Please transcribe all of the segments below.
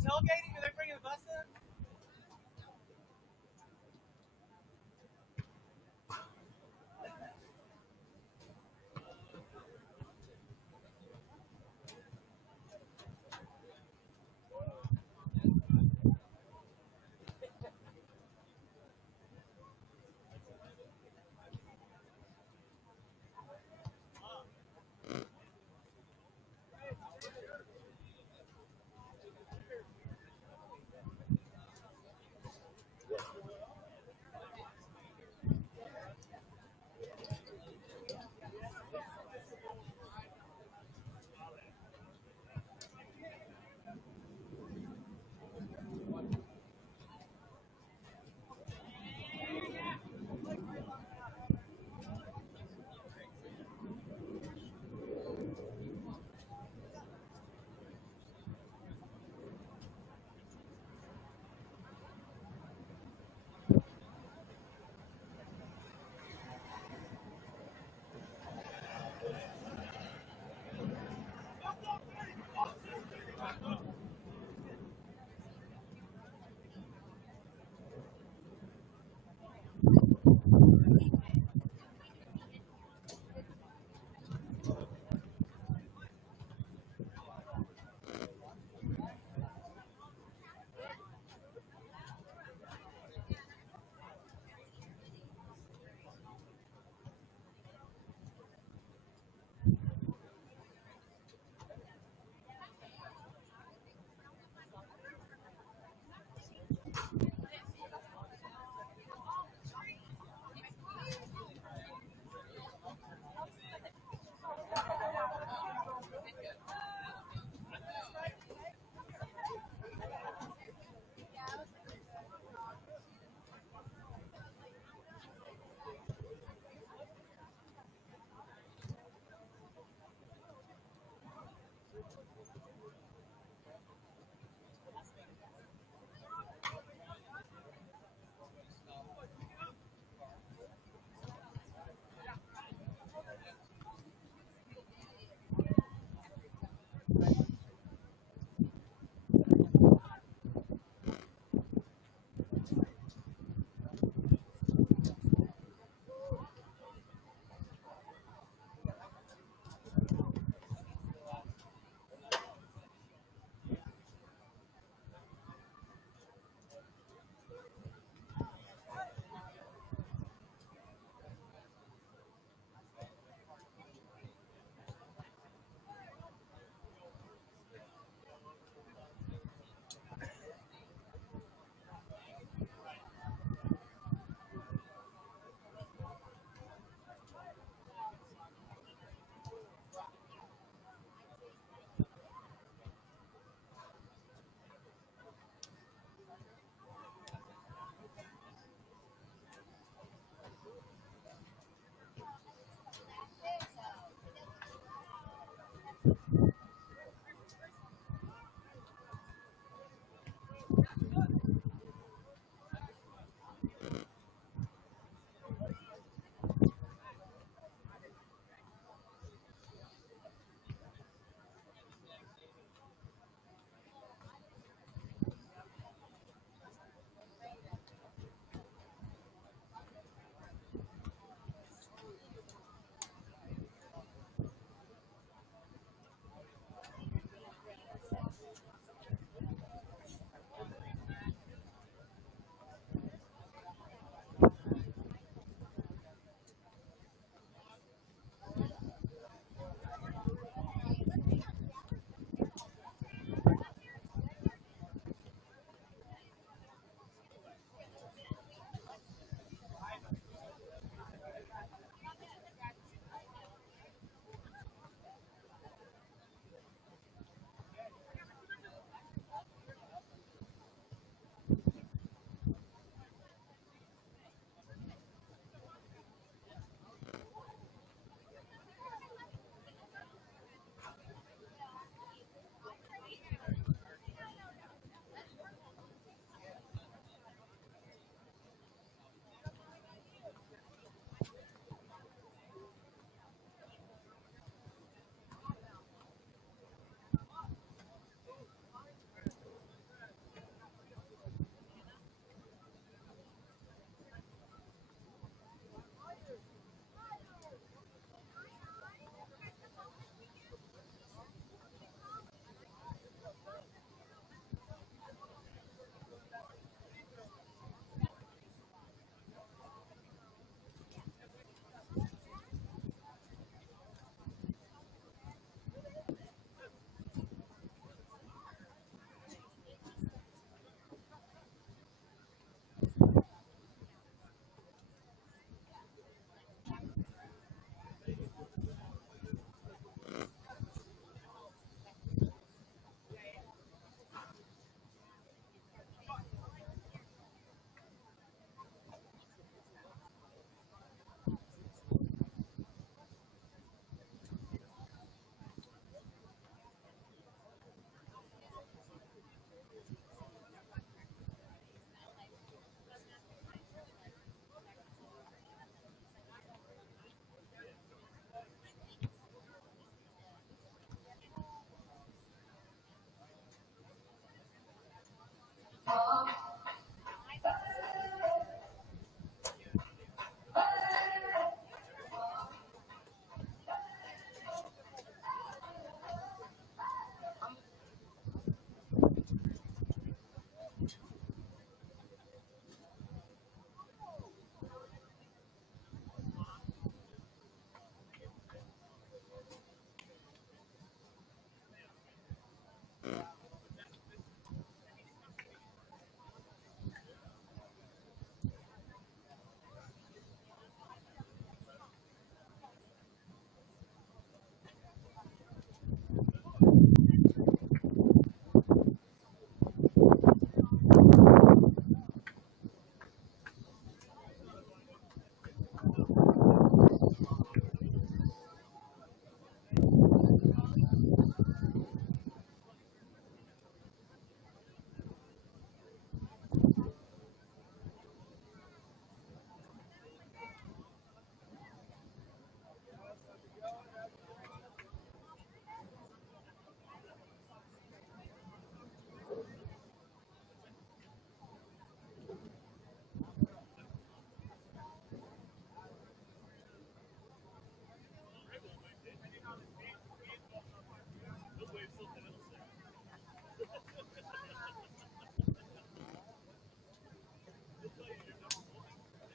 Tailgating? Are they bringing the bus in?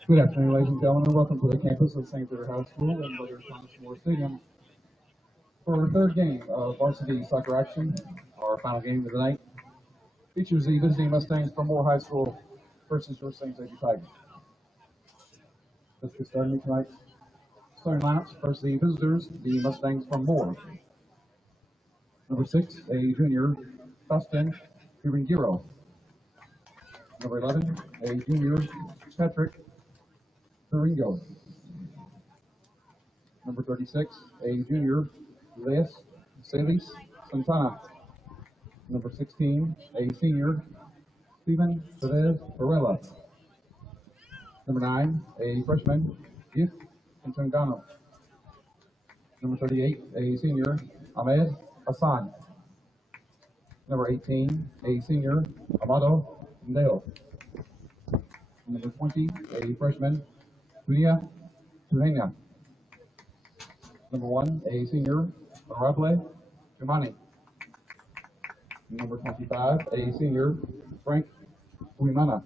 Good afternoon, ladies and gentlemen, and welcome to the campus of St. Xavier High School and Brother Thomas More Stadium for our third game of varsity soccer action. Our final game of the night features the visiting Mustangs from Moore High School versus your St. Xavier Tigers. Let's get started with tonight's starting lineups. First, the visitors, the Mustangs from Moore. Number 6, a junior, Dustin Kubingiro. Number 11, a junior, Patrick Doringo. Number 36, a junior, Les Celis Santana. Number 16, a senior, Stephen Perez Varela. Number 9, a freshman, Yif Ntangano. Number 38, a senior, Ahmed Hassan. Number 18, a senior, Amado Ndeo. Number 20, a freshman, Julia Tuhena. Number 1, a senior, Arable Jumani. Number 25, a senior, Frank Uimana.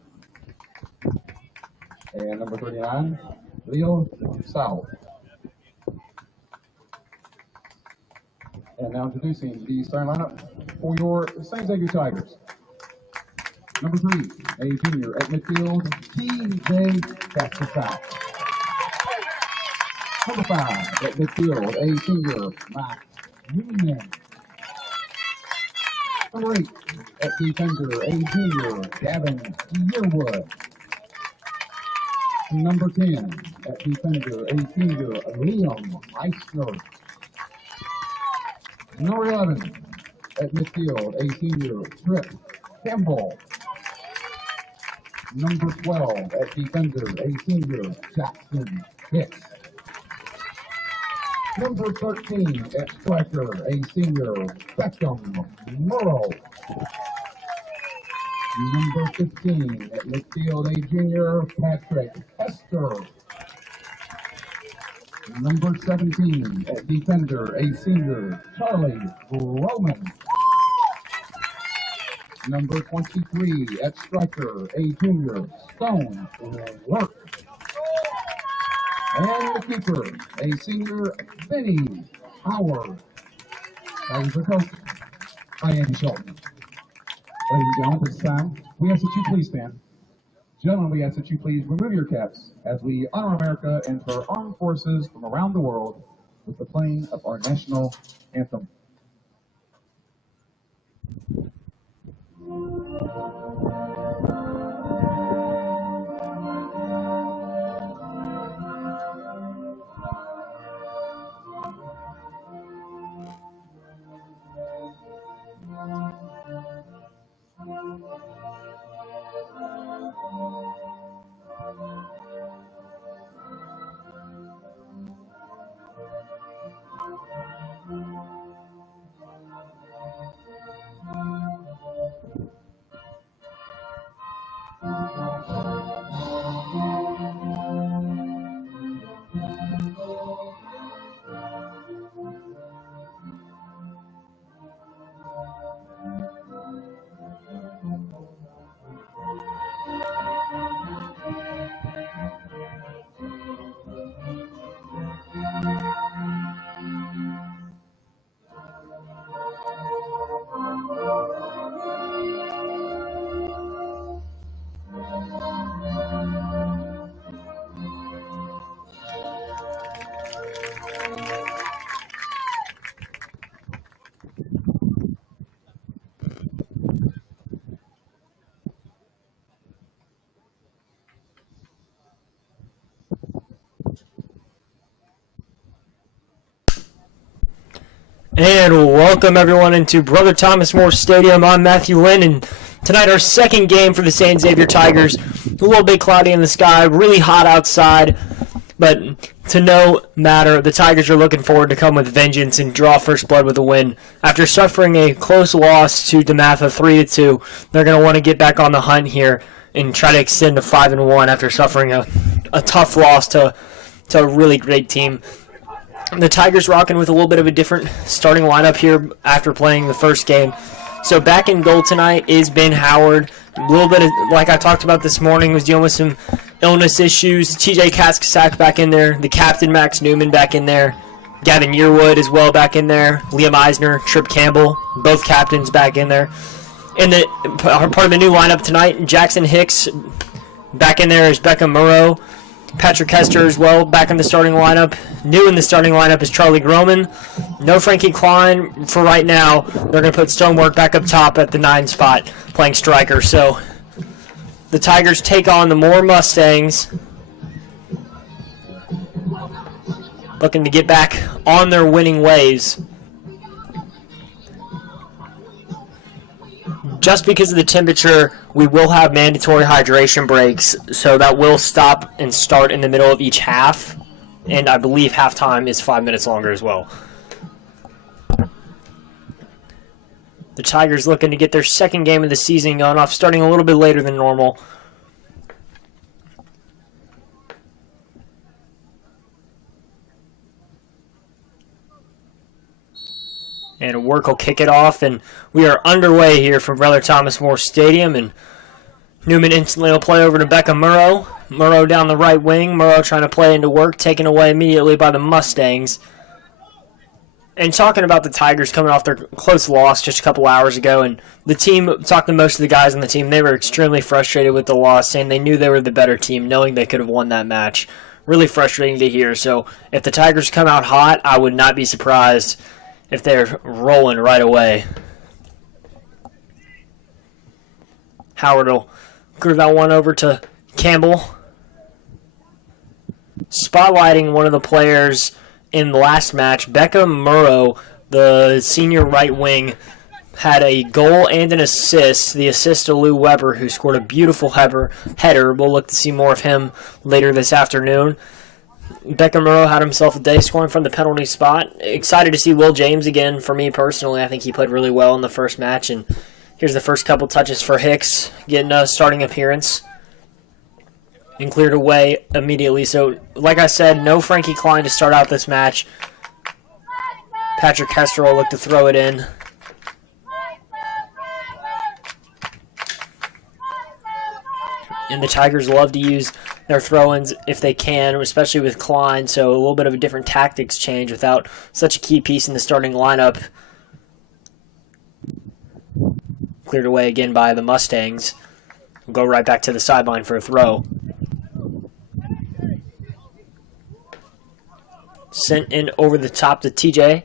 And number 39, Leo Sao. And now introducing the starting lineup for your St. Xavier Tigers. Number 3, a junior at midfield, T.J. Castasal. Number 5, at midfield, a senior, Matt Union. Number 8, at defender, a junior, Gavin Yearwood. Number 10, at defender, a senior, Liam Eisner. Number 11, at midfield, a senior, Trip Campbell. Number 12, at defender, a senior, Jackson Hicks. Number 13, at striker, a senior, Beckham Morrow. Number 15, at midfield, a junior, Patrick Hester. Number 17, at defender, a senior, Charlie Roman. Number 23, at striker, a junior, Stone Work. And the keeper, a senior, Benny Howard. That was the coach, Andy Shelton. Ladies and gentlemen, at this time, we ask that you please stand. Gentlemen, we ask that you please remove your caps as we honor America and our armed forces from around the world with the playing of our national anthem. And welcome everyone into Brother Thomas More Stadium. I'm Matthew Lynn, and tonight our second game for the Xavier Tigers. A little bit cloudy in the sky, really hot outside, but to no matter, the Tigers are looking forward to come with vengeance and draw first blood with a win. After suffering a close loss to DeMatha 3-2, they're going to want to get back on the hunt here and try to extend to 5-1 after suffering a tough loss to a really great team. The Tigers rocking with a little bit of a different starting lineup here after playing the first game. So back in goal tonight is Ben Howard. A little bit of, like I talked about this morning, was dealing with some illness issues. TJ Kaskasak back in there. The captain, Max Newman, back in there. Gavin Yearwood as well back in there. Liam Eisner, Trip Campbell, both captains back in there. And part of the new lineup tonight, Jackson Hicks back in there is Becca Murrow. Patrick Hester as well, back in the starting lineup. New in the starting lineup is Charlie Groman. No Frankie Klein for right now. They're going to put Stonework back up top at the 9 spot, playing striker. So the Tigers take on the Moore Mustangs, looking to get back on their winning ways. Just because of the temperature, we will have mandatory hydration breaks, so that will stop and start in the middle of each half, and I believe halftime is 5 minutes longer as well. The Tigers looking to get their second game of the season going off, starting a little bit later than normal. And Work will kick it off, and we are underway here from Brother Thomas More Stadium. And Newman instantly will play over to Becca Murrow. Murrow down the right wing. Murrow trying to play into Work, taken away immediately by the Mustangs. And talking about the Tigers coming off their close loss just a couple hours ago, and the team, talked to most of the guys on the team, they were extremely frustrated with the loss, saying they knew they were the better team, knowing they could have won that match. Really frustrating to hear. So if the Tigers come out hot, I would not be surprised if they're rolling right away. Howard will give that one over to Campbell. Spotlighting one of the players in the last match, Becca Murrow, the senior right wing, had a goal and an assist. The assist to Lou Weber, who scored a beautiful header. We'll look to see more of him later this afternoon. Becca Murrow had himself a day scoring from the penalty spot. Excited to see Will James again for me personally. I think he played really well in the first match. And here's the first couple touches for Hicks, getting a starting appearance. And cleared away immediately. So, like I said, no Frankie Klein to start out this match. Patrick Hester will look to throw it in. And the Tigers love to use their throw-ins if they can, especially with Klein, so a little bit of a different tactics change without such a key piece in the starting lineup. Cleared away again by the Mustangs. We'll go right back to the sideline for a throw. Sent in over the top to TJ.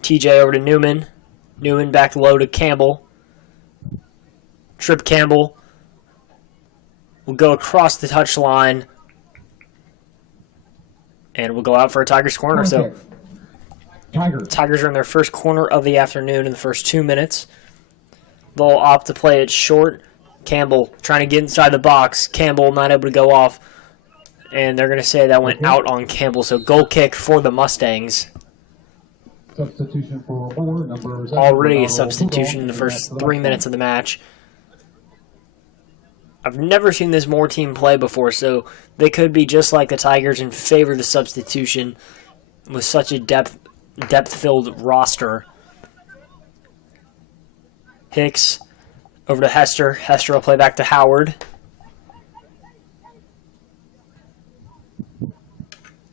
TJ over to Newman. Newman back low to Campbell. Trip Campbell will go across the touchline, and we'll go out for a Tigers corner. So Tigers are in their first corner of the afternoon in the first 2 minutes. They'll opt to play it short. Campbell trying to get inside the box. Campbell not able to go off, and they're going to say that went out on Campbell. So goal kick for the Mustangs. Substitution for number 7. Already a substitution in the first 3 minutes of the match. I've never seen this Moore team play before, so they could be just like the Tigers and favor the substitution with such a depth-filled roster. Hicks over to Hester. Hester will play back to Howard.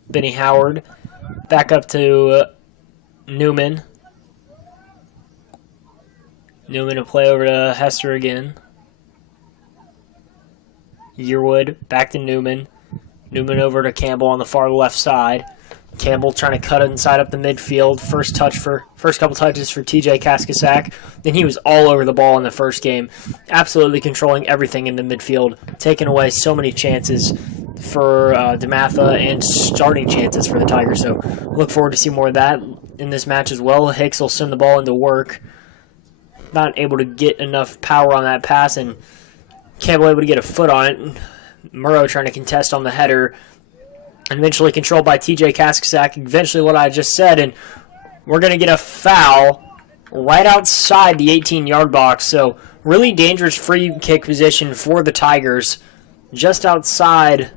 Benny Howard back up to Newman. Newman will play over to Hester again. Yearwood back to Newman. Newman over to Campbell on the far left side. Campbell trying to cut inside up the midfield. First couple touches for TJ Kaskasak. Then he was all over the ball in the first game. Absolutely controlling everything in the midfield. Taking away so many chances. for DeMatha and starting chances for the Tigers. So look forward to see more of that in this match as well. Hicks will send the ball into work. Not able to get enough power on that pass, and Campbell able to get a foot on it. Murrow trying to contest on the header, and eventually controlled by TJ Kaskazak. Eventually what I just said, and we're going to get a foul right outside the 18-yard box. So really dangerous free kick position for the Tigers, just outside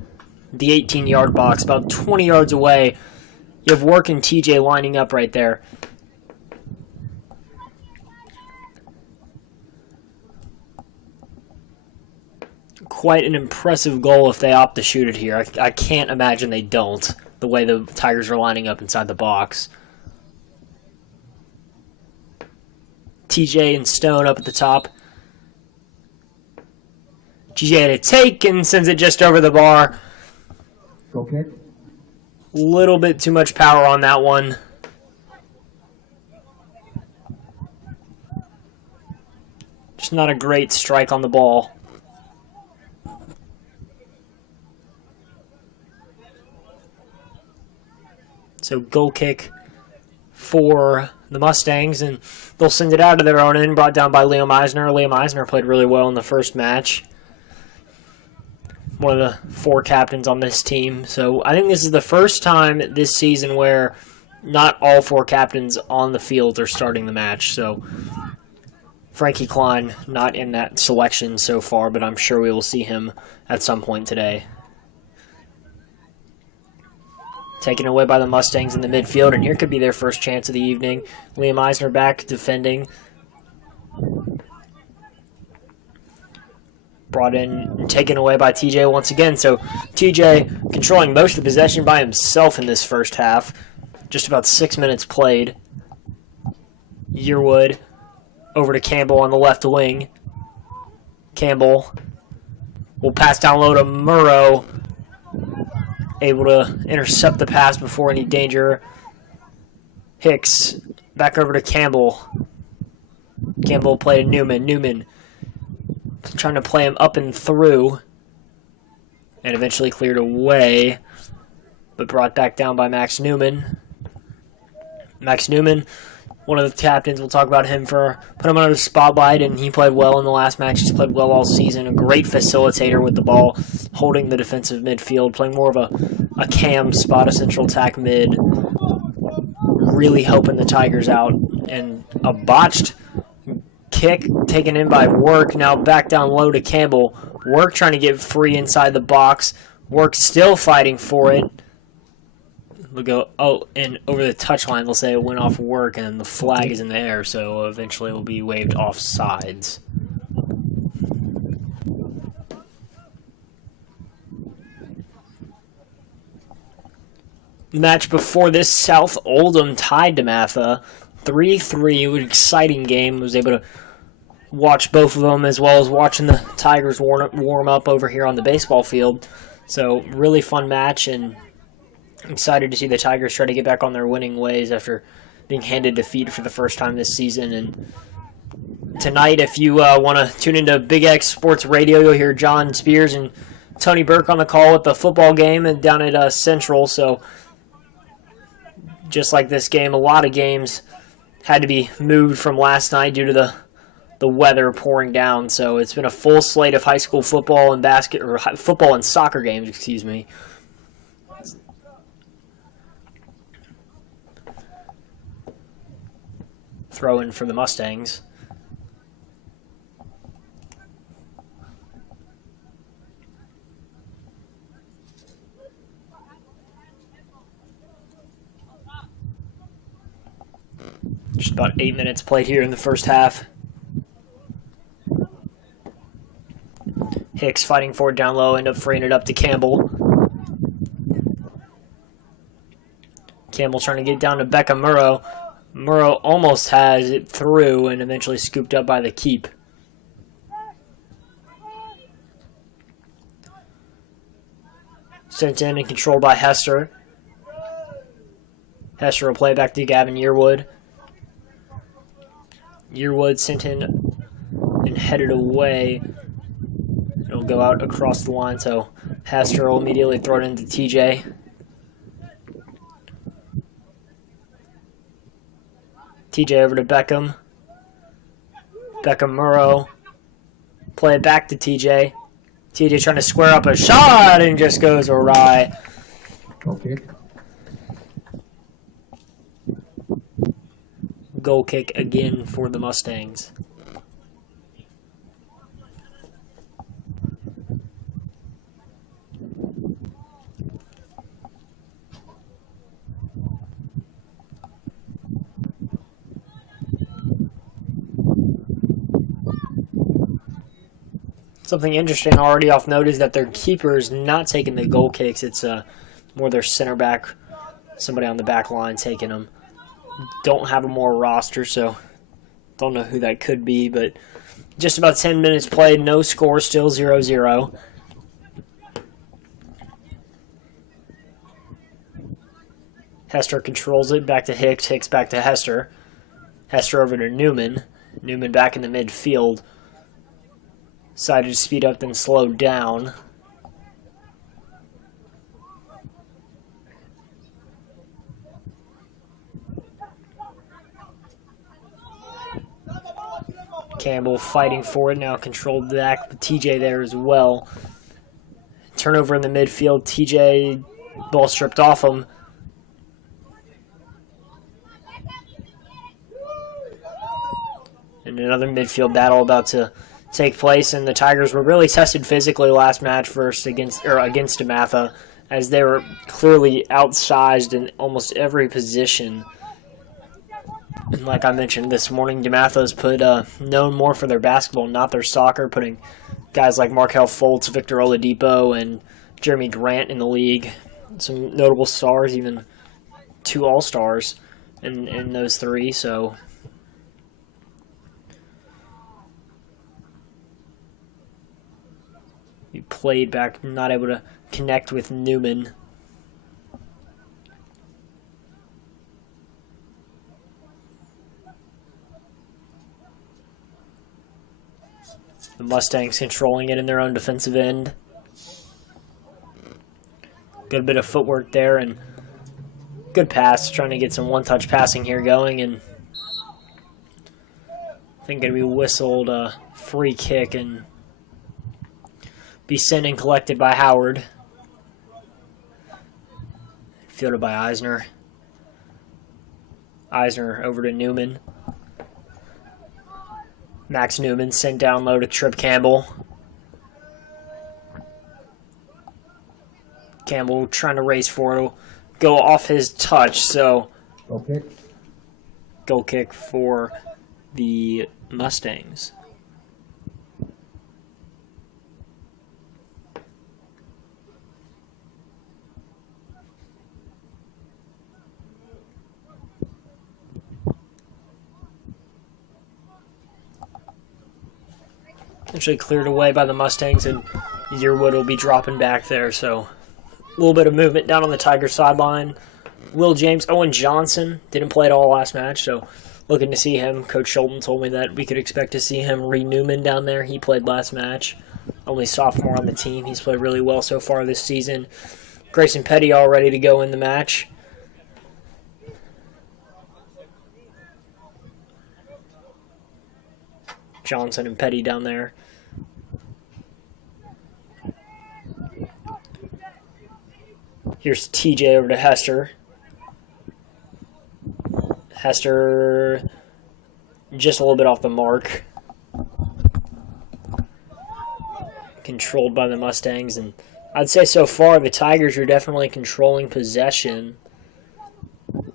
the 18-yard box, about 20 yards away. You have Work and TJ lining up right there. Quite an impressive goal if they opt to shoot it here. I can't imagine they don't, the way the Tigers are lining up inside the box. TJ and Stone up at the top. TJ had a take and sends it just over the bar. Go kick. Little bit too much power on that one. Just not a great strike on the ball. So goal kick for the Mustangs, and they'll send it out of their own end, brought down by Liam Eisner. Liam Eisner played really well in the first match. One of the 4 captains on this team. So I think this is the first time this season where not all 4 captains on the field are starting the match. So Frankie Klein not in that selection so far, but I'm sure we will see him at some point today. Taken away by the Mustangs in the midfield, and here could be their first chance of the evening. Liam Eisner back defending. Brought in and taken away by TJ once again. So TJ controlling most of the possession by himself in this first half. Just about 6 minutes played. Yearwood over to Campbell on the left wing. Campbell will pass down low to Murrow. Able to intercept the pass before any danger. Hicks back over to Campbell. Campbell played Newman. Newman trying to play him up and through, and eventually cleared away, but brought back down by Max Newman. Max Newman, one of the captains, we'll talk about him for put him under the spotlight, and he played well in the last match. He's played well all season. A great facilitator with the ball, holding the defensive midfield, playing more of a cam spot, a central attack mid, really helping the Tigers out. And a botched kick taken in by Work, now back down low to Campbell. Work trying to get free inside the box. Work still fighting for it. We'll go, and over the touchline, they'll say it went off Work, and the flag is in the air, so eventually it will be waved off sides. The match before this, South Oldham tied DeMatha 3-3. An exciting game. I was able to watch both of them, as well as watching the Tigers warm up over here on the baseball field. So really fun match, and excited to see the Tigers try to get back on their winning ways after being handed defeat for the first time this season. And tonight, if you want to tune into Big X Sports Radio, you'll hear John Spears and Tony Burke on the call with the football game and down at Central. So just like this game, a lot of games had to be moved from last night due to the weather pouring down. So it's been a full slate of high school football and football and soccer games, excuse me. Throw in for the Mustangs. Just about 8 minutes played here in the first half. Hicks fighting for it down low, end up freeing it up to Campbell. Campbell trying to get down to Becca Murrow. Murrow almost has it through and eventually scooped up by the keep. Sent in and controlled by Hester. Hester will play back to Gavin Yearwood. Yearwood sent in and headed away. It'll go out across the line, so Hester will immediately throw it into TJ. TJ over to Beckham. Beckham Murrow. Play it back to TJ. TJ trying to square up a shot and just goes awry. Okay. Goal kick again for the Mustangs. Something interesting already off note is that their keeper is not taking the goal kicks. It's more their center back, somebody on the back line taking them. Don't have a more roster, so don't know who that could be. But just about 10 minutes played, no score, still 0-0. Hester controls it, back to Hicks, Hicks back to Hester. Hester over to Newman. Newman back in the midfield. Decided to speed up, then slow down. Campbell fighting for it, now controlled back with TJ there as well. Turnover in the midfield, TJ, ball stripped off him. And another midfield battle about to take place, and the Tigers were really tested physically last match against DeMatha, as they were clearly outsized in almost every position. And like I mentioned this morning, DeMatha's put known more for their basketball, not their soccer, putting guys like Markel Fultz, Victor Oladipo, and Jeremy Grant in the league. Some notable stars, even 2 All-Stars in those 3, so he played back, not able to connect with Newman. The Mustangs controlling it in their own defensive end. Good bit of footwork there and good pass, trying to get some one-touch passing here going, and I think going to be whistled a free kick and be sent and collected by Howard. Fielded by Eisner. Eisner over to Newman. Max Newman sent down low to Trip Campbell. Campbell trying to race for it. Will go off his touch, so Okay. goal kick for the Mustangs. Actually cleared away by the Mustangs, and Yearwood will be dropping back there, so a little bit of movement down on the Tigers sideline. Will James, Owen Johnson didn't play at all last match, so looking to see him. Coach Schulten told me that we could expect to see him Newman down there. He played last match. Only sophomore on the team. He's played really well so far this season. Grayson Petty all ready to go in the match. Johnson and Petty down there. Here's TJ over to Hester. Hester just a little bit off the mark. Controlled by the Mustangs, and I'd say so far the Tigers are definitely controlling possession. A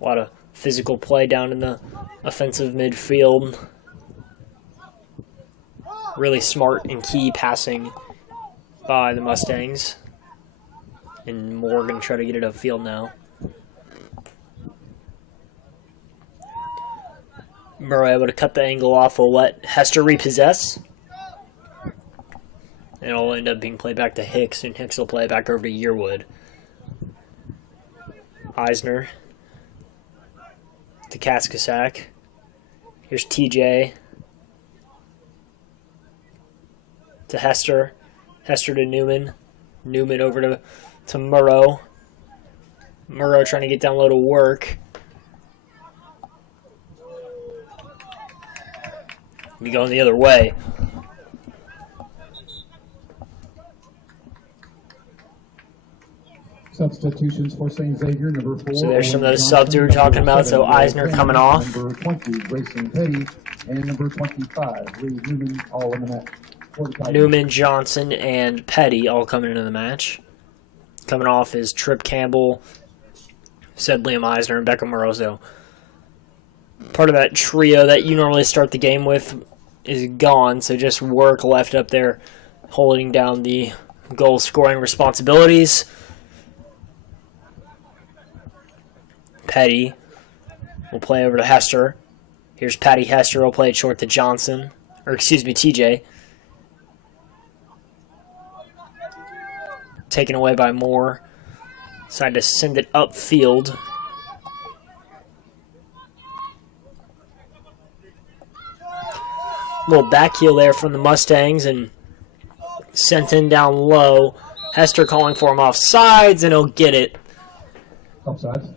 lot of physical play down in the offensive midfield. Really smart and key passing by the Mustangs. And Moore going to try to get it upfield now. Murray able to cut the angle off. Will let Hester repossess. And it'll end up being played back to Hicks, and Hicks will play it back over to Yearwood. Eisner to Kaskasak. Here's TJ. to Hester. Hester to Newman. Newman over to Murrow. Murrow trying to get down low to work. Be going the other way. Substitutions for St. Xavier, number 4. So there's some of those subs we were talking about. So Eisner coming off. Number 20, Grayson Petty, and number 25, Lee Newman, all in the match. Newman, Johnson, and Petty all coming into the match. Coming off is Trip Campbell, said Liam Eisner, and Beckham Murrow. So part of that trio that you normally start the game with is gone. So just Work left up there holding down the goal scoring responsibilities. Petty will play over to Hester. Here's Patty Hester. Will play it short to Johnson. Or, excuse me, TJ. Taken away by Moore. Decided to send it upfield. Little back heel there from the Mustangs and sent in down low. Hester calling for him off sides, and he'll get it. Offsides.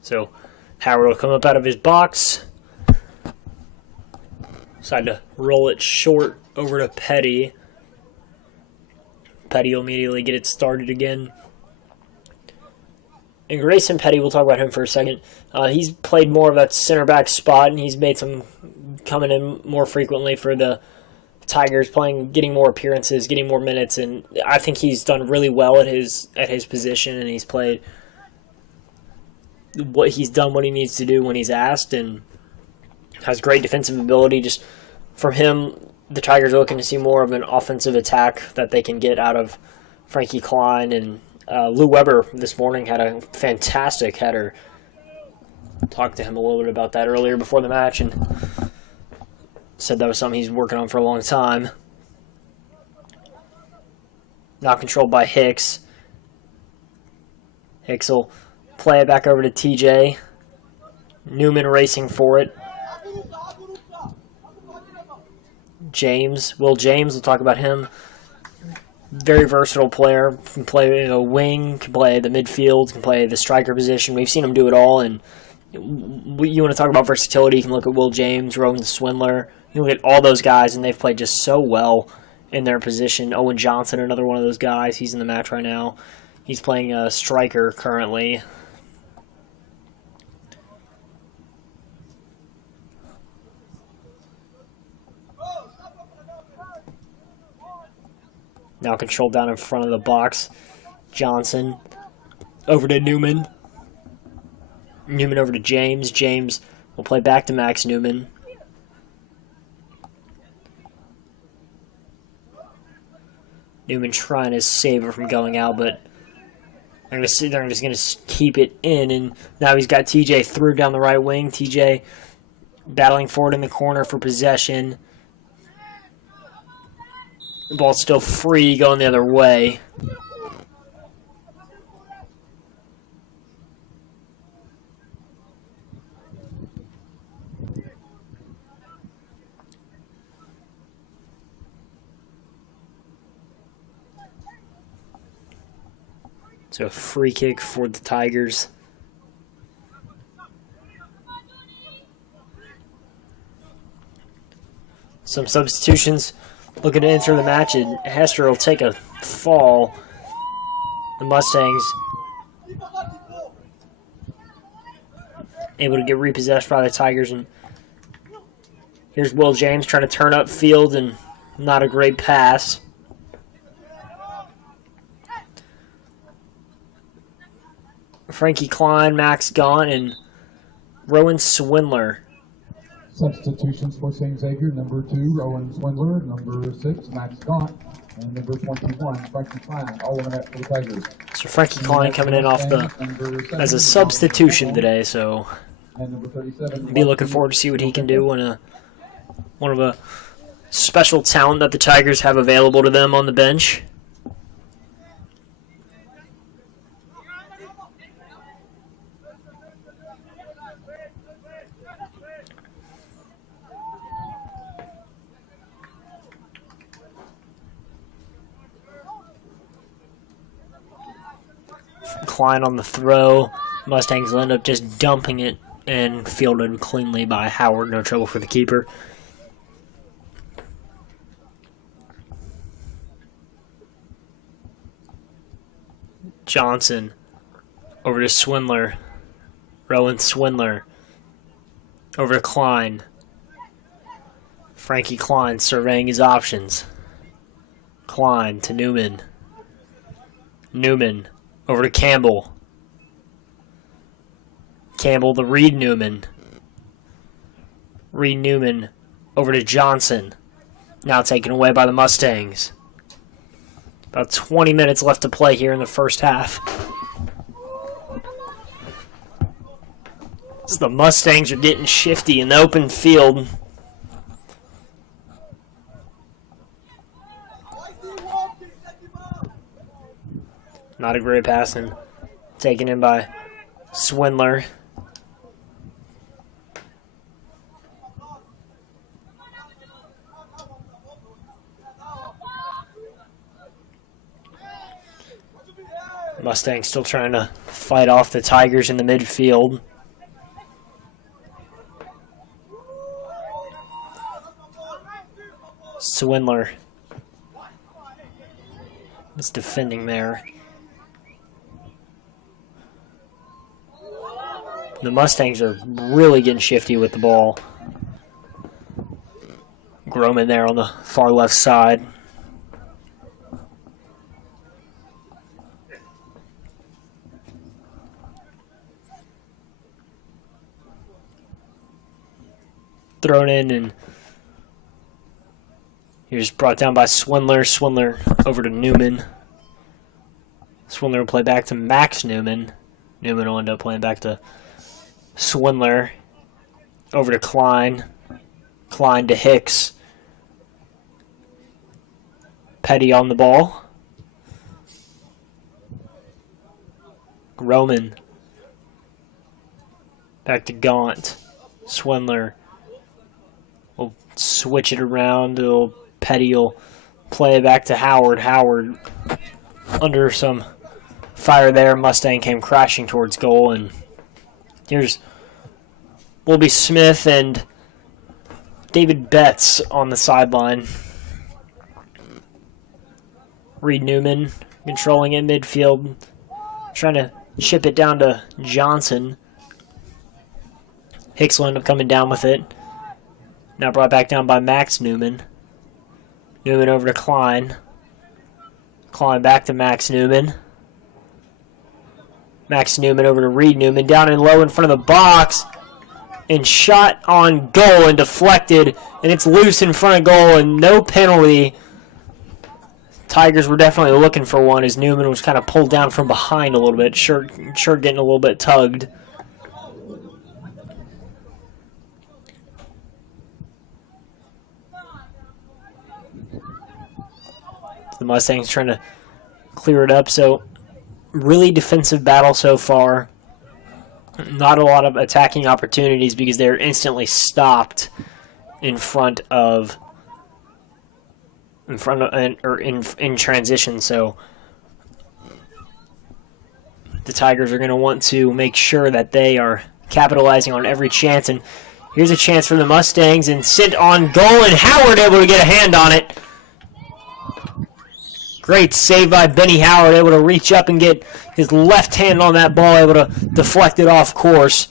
So Howard will come up out of his box. Decide to roll it short over to Petty. Petty will immediately get it started again. And Grayson Petty, we'll talk about him for a second. He's played more of that center back spot, and he's made some coming in more frequently for the Tigers, getting more appearances, getting more minutes, and I think he's done really well at his position, and he's played what he needs to do when he's asked, and has great defensive ability. Just from him, the Tigers are looking to see more of an offensive attack that they can get out of Frankie Klein. And Lou Weber this morning had a fantastic header. Talked to him a little bit about that earlier before the match, and said that was something he's working on for a long time. Now controlled by Hicks. Hicks will play it back over to TJ. Newman racing for it. Will James, we'll talk about him. Very versatile player. Can play a wing, can play the midfield, can play the striker position. We've seen him do it all. And you want to talk about versatility, you can look at Will James, Rowan Swindler. You look at all those guys, and they've played just so well in their position. Owen Johnson, another one of those guys. He's in the match right now. He's playing a striker currently. Now controlled down in front of the box. Johnson over to Newman. Newman over to James. James will play back to Max Newman. Newman trying to save it from going out, but they're just going to keep it in. And now he's got TJ through down the right wing. TJ battling forward in the corner for possession. The ball's still free, going the other way. So a free kick for the Tigers. Some substitutions looking to enter the match, and Hester will take a fall. The Mustangs able to get repossessed by the Tigers. And here's Will James trying to turn up field, and not a great pass. Frankie Klein, Max Gaunt, and Rowan Swindler. Substitutions for St. Xavier, number 2, Rowan Swindler, number 6, Max Gaunt, and number 21, Frankie Klein, all in the net for the Tigers. So Frankie Klein coming in off as a substitution today, so be looking forward to see what he can do when one of special talent that the Tigers have available to them on the bench. Klein on the throw. Mustangs will end up just dumping it and fielded cleanly by Howard. No trouble for the keeper. Johnson over to Swindler. Rowan Swindler over to Klein. Frankie Klein surveying his options. Klein to Newman. Newman over to Campbell. Campbell to Reed Newman. Reed Newman over to Johnson. Now taken away by the Mustangs. About 20 minutes left to play here in the first half. As the Mustangs are getting shifty in the open field. Not a great passing. Taken in by Swindler. Mustangs still trying to fight off the Tigers in the midfield. Swindler is defending there. The Mustangs are really getting shifty with the ball. Groman there on the far left side. Thrown in, and here's brought down by Swindler. Swindler over to Newman. Swindler will play back to Max Newman. Newman will end up playing back to Swindler. Over to Klein. Klein to Hicks. Petty on the ball. Roman. Back to Gaunt. Swindler will switch it around. Petty will play it back to Howard. Howard under some fire there. Mustang came crashing towards goal, and here's will be Smith and David Betts on the sideline. Reed Newman controlling it midfield, trying to chip it down to Johnson. Hicks will end up coming down with it. Now brought back down by Max Newman. Newman over to Klein. Klein back to Max Newman. Max Newman over to Reed Newman. Down and low in front of the box. And shot on goal and deflected. And it's loose in front of goal and no penalty. Tigers were definitely looking for one as Newman was kind of pulled down from behind a little bit. Shirt getting a little bit tugged. The Mustangs trying to clear it up. So really defensive battle so far. Not a lot of attacking opportunities because they're instantly stopped in transition. So the Tigers are going to want to make sure that they are capitalizing on every chance. And here's a chance for the Mustangs and sent on goal, and Howard able to get a hand on it. Great save by Benny Howard, able to reach up and get his left hand on that ball, able to deflect it off course.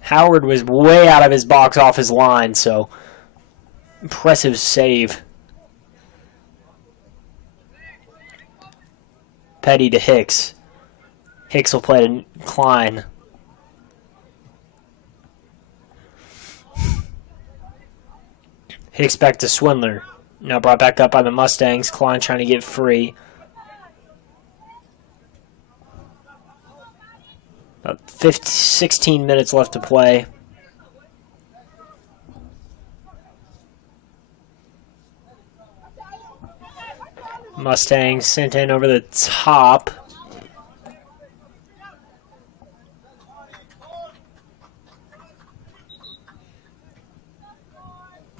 Howard was way out of his box off his line, so impressive save. Petty to Hicks. Hicks will play to Klein. Hicks back to Swindler. Now brought back up by the Mustangs. Klein trying to get free. About 16 minutes left to play. Mustangs sent in over the top.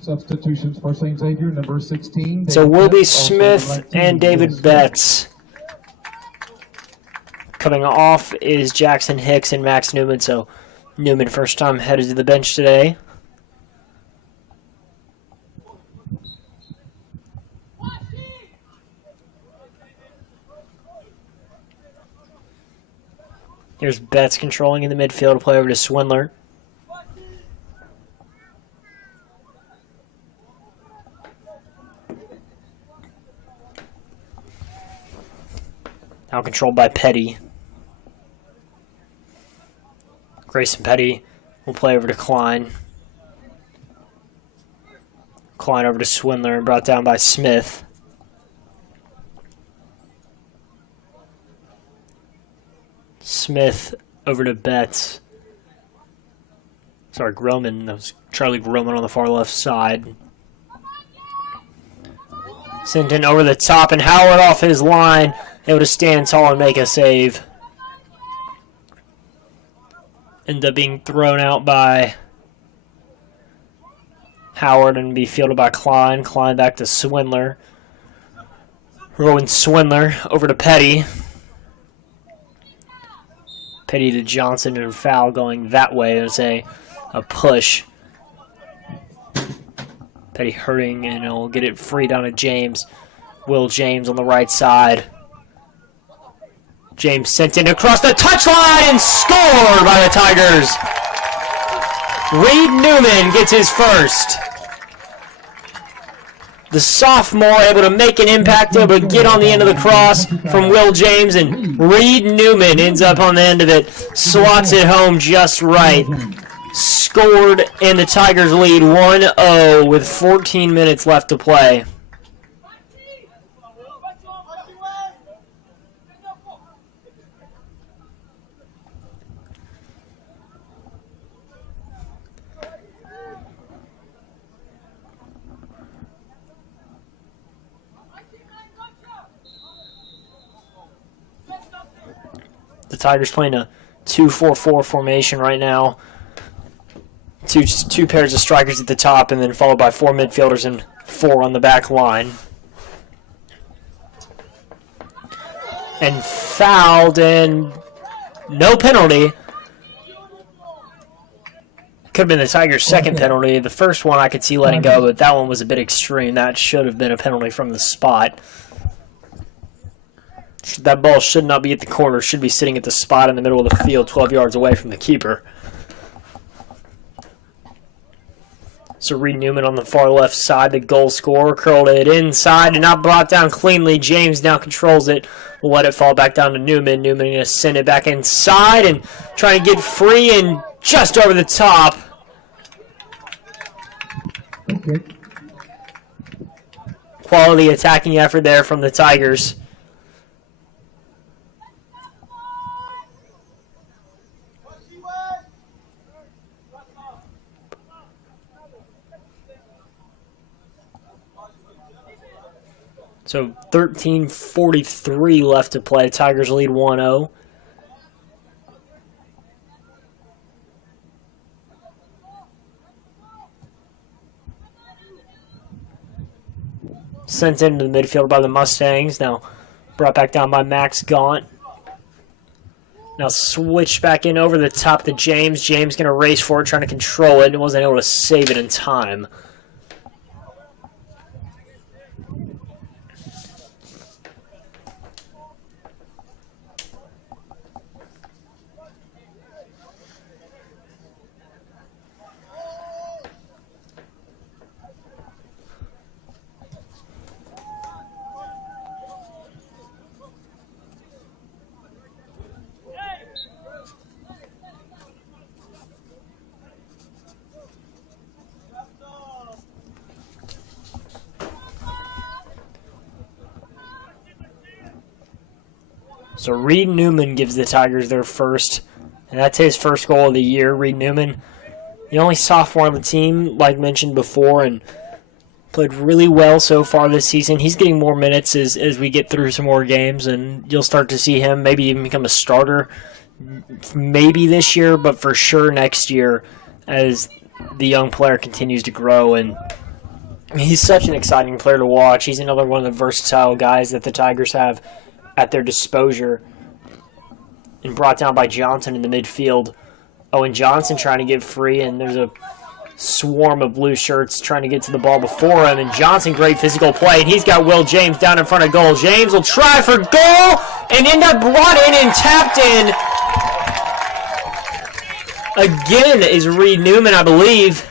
Substitutions for St. Xavier, number 16. So David Wilby Betts, also Smith number 19, and David Will Smith. Betts. Coming off is Jackson Hicks and Max Newman. So Newman first time headed to the bench today. Here's Betts controlling in the midfield to play over to Swindler. Now controlled by Petty. Grayson Petty will play over to Klein. Klein over to Swindler and brought down by Smith. Smith over to Betts. Sorry, Groman. That was Charlie Groman on the far left side. Sent in over the top, and Howard off his line, able to stand tall and make a save. Ended up being thrown out by Howard and be fielded by Klein. Klein back to Swindler. Rowan Swindler over to Petty. Petty to Johnson, and a foul going that way. There's a push. Petty hurting, and he'll get it free down to James. Will James on the right side. James sent in across the touchline and scored by the Tigers. Reed Newman gets his first. The sophomore able to make an impact, able to get on the end of the cross from Will James, and Reed Newman ends up on the end of it, slots it home just right. Scored, and the Tigers lead 1-0 with 14 minutes left to play. The Tigers playing a 2-4-4 formation right now. Two pairs of strikers at the top, and then followed by 4 midfielders and 4 on the back line. And fouled, and no penalty. Could have been the Tigers' second penalty. The first one I could see letting go, but that one was a bit extreme. That should have been a penalty from the spot. That ball should not be at the corner. Should be sitting at the spot in the middle of the field, 12 yards away from the keeper. So Reed Newman on the far left side, the goal scorer, curled it inside and not brought down cleanly. James now controls it. Will let it fall back down to Newman. Newman going to send it back inside and try to get free and just over the top. Okay. Quality attacking effort there from the Tigers. So 13:43 left to play. Tigers lead 1-0. Sent into the midfield by the Mustangs. Now brought back down by Max Gaunt. Now switch back in over the top to James. James going to race for it, trying to control it, and wasn't able to save it in time. So Reed Newman gives the Tigers their first, and that's his first goal of the year. Reed Newman, the only sophomore on the team, like mentioned before, and Played really well so far this season. He's getting more minutes as we get through some more games, and you'll start to see him maybe even become a starter maybe this year, but for sure next year as the young player continues to grow. And he's such an exciting player to watch. He's another one of the versatile guys that the Tigers have at their disposal, and brought down by Johnson in the midfield. Oh, and Johnson trying to get free, and there's a swarm of blue shirts trying to get to the ball before him, and Johnson, great physical play, and he's got Will James down in front of goal. James will try for goal and end up brought in and tapped in. Again is Reed Newman, I believe.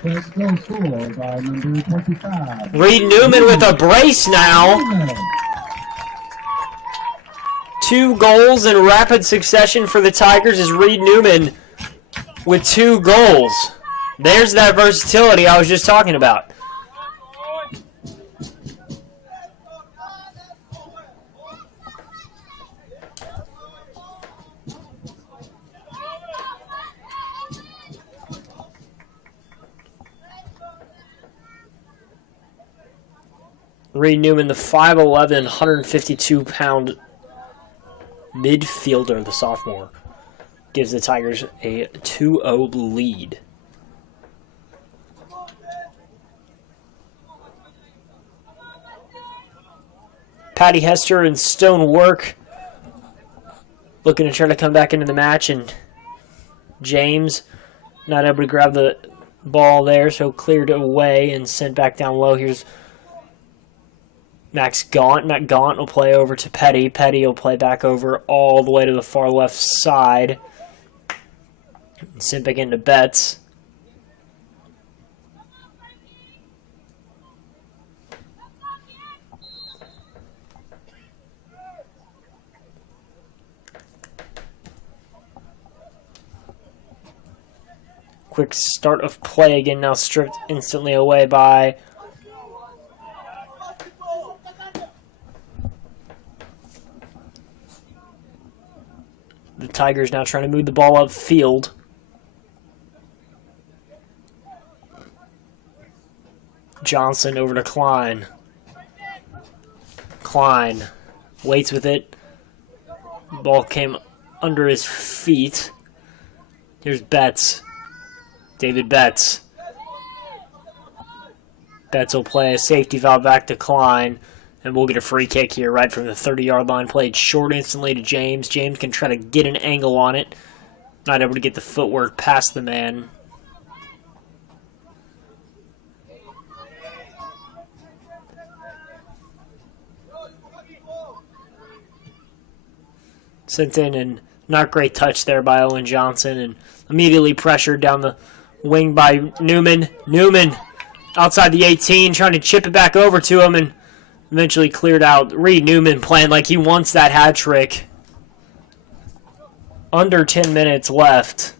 Reed Newman with a brace now. 2 goals in rapid succession for the Tigers is Reed Newman with 2 goals. There's that versatility I was just talking about. Reed Newman, the 5'11", 152-pound midfielder, the sophomore, gives the Tigers a 2-0 lead. Patty Hester and Stonework looking to try to come back into the match, and James not able to grab the ball there, so cleared away and sent back down low. Here's Max Gaunt. Matt Gaunt will play over to Petty. Petty will play back over all the way to the far left side. Sent back into Betts. Quick start of play again, now stripped instantly away by the Tigers, now trying to move the ball upfield. Johnson over to Klein. Klein waits with it. Ball came under his feet. Here's Betts. David Betts. Betts will play a safety valve back to Klein, and we'll get a free kick here right from the 30-yard line. Played short instantly to James. James can try to get an angle on it. Not able to get the footwork past the man. Sent in, and not great touch there by Owen Johnson, and immediately pressured down the wing by Newman. Newman outside the 18, trying to chip it back over to him, and eventually cleared out. Reed Newman playing like he wants that hat trick. Under 10 minutes left.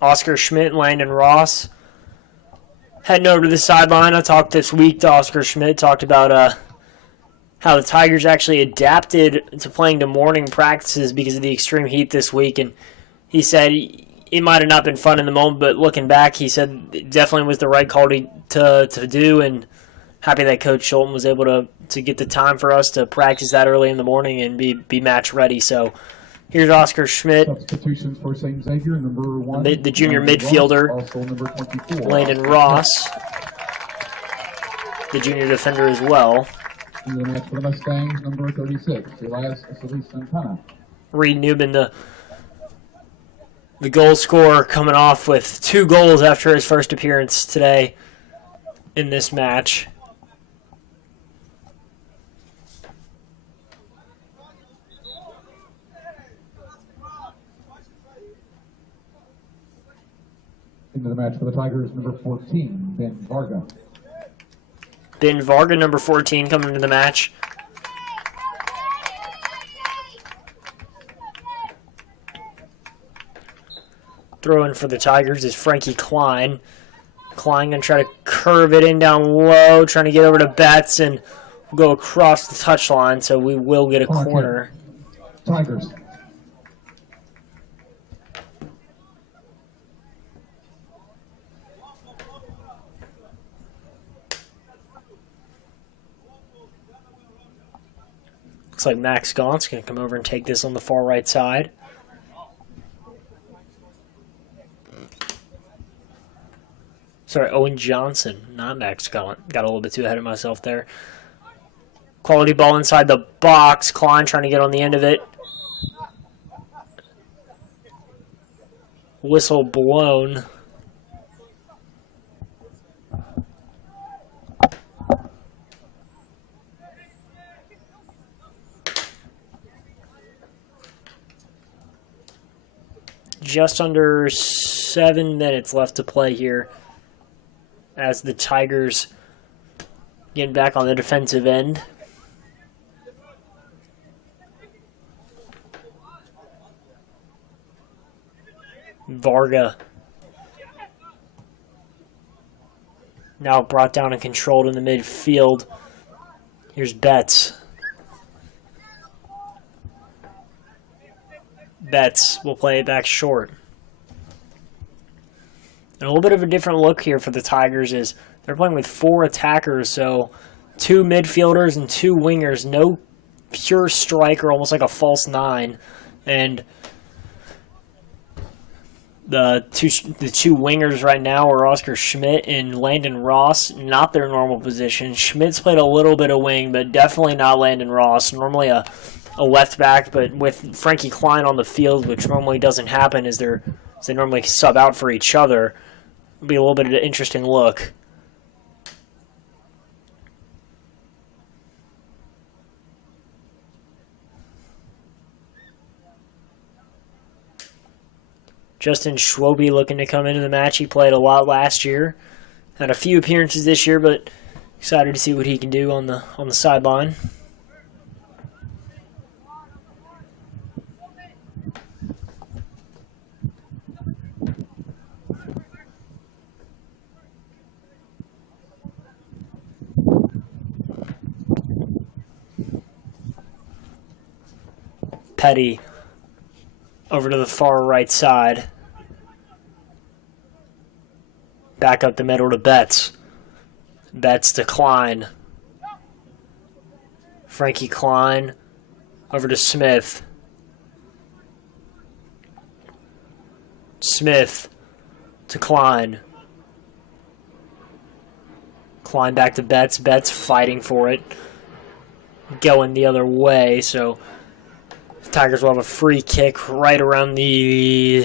Oscar Schmidt and Landon Ross heading over to the sideline. I talked this week to Oscar Schmidt, talked about how the Tigers actually adapted to playing to morning practices because of the extreme heat this week, and he said it might have not been fun in the moment, but looking back, he said it definitely was the right call to do, and happy that Coach Schulten was able to get the time for us to practice that early in the morning and be match ready. So here's Oscar Schmidt, Substitutions for St. Xavier, number 1. the junior midfielder. Also number 24. Landon Ross, the junior defender as well. In the match for the Mustangs, number 36, Elias Santana. Reed Newman, the goal scorer, coming off with 2 goals after his first appearance today in this match. Into the match for the Tigers, number 14, Ben Varga. Ben Varga, number 14, coming into the match. Throwing for the Tigers is Frankie Klein. Klein going to try to curve it in down low, trying to get over to Betts and go across the touchline, so we will get a corner. Tigers. Looks like Max Gaunt's going to come over and take this on the far right side. Sorry, Owen Johnson, not Max Gaunt. Got a little bit too ahead of myself there. Quality ball inside the box. Klein trying to get on the end of it. Whistle blown. Just under 7 minutes left to play here as the Tigers getting back on the defensive end. Varga now brought down and controlled in the midfield. Here's Betts. Betts will play it back short. And a little bit of a different look here for the Tigers is they're playing with 4 attackers, so 2 midfielders and 2 wingers. No pure striker, almost like a false 9. And the two wingers right now are Oscar Schmidt and Landon Ross, not their normal position. Schmidt's played a little bit of wing, but definitely not Landon Ross. Normally a left back, but with Frankie Klein on the field, which normally doesn't happen, as they normally sub out for each other. It'll be a little bit of an interesting look. Justin Schwobe looking to come into the match. He played a lot last year. Had a few appearances this year, but excited to see what he can do on the sideline. Petty over to the far right side. Back up the middle to Betts. Betts to Klein. Frankie Klein over to Smith. Smith to Klein. Klein back to Betts. Betts fighting for it. Going the other way, so the Tigers will have a free kick right around the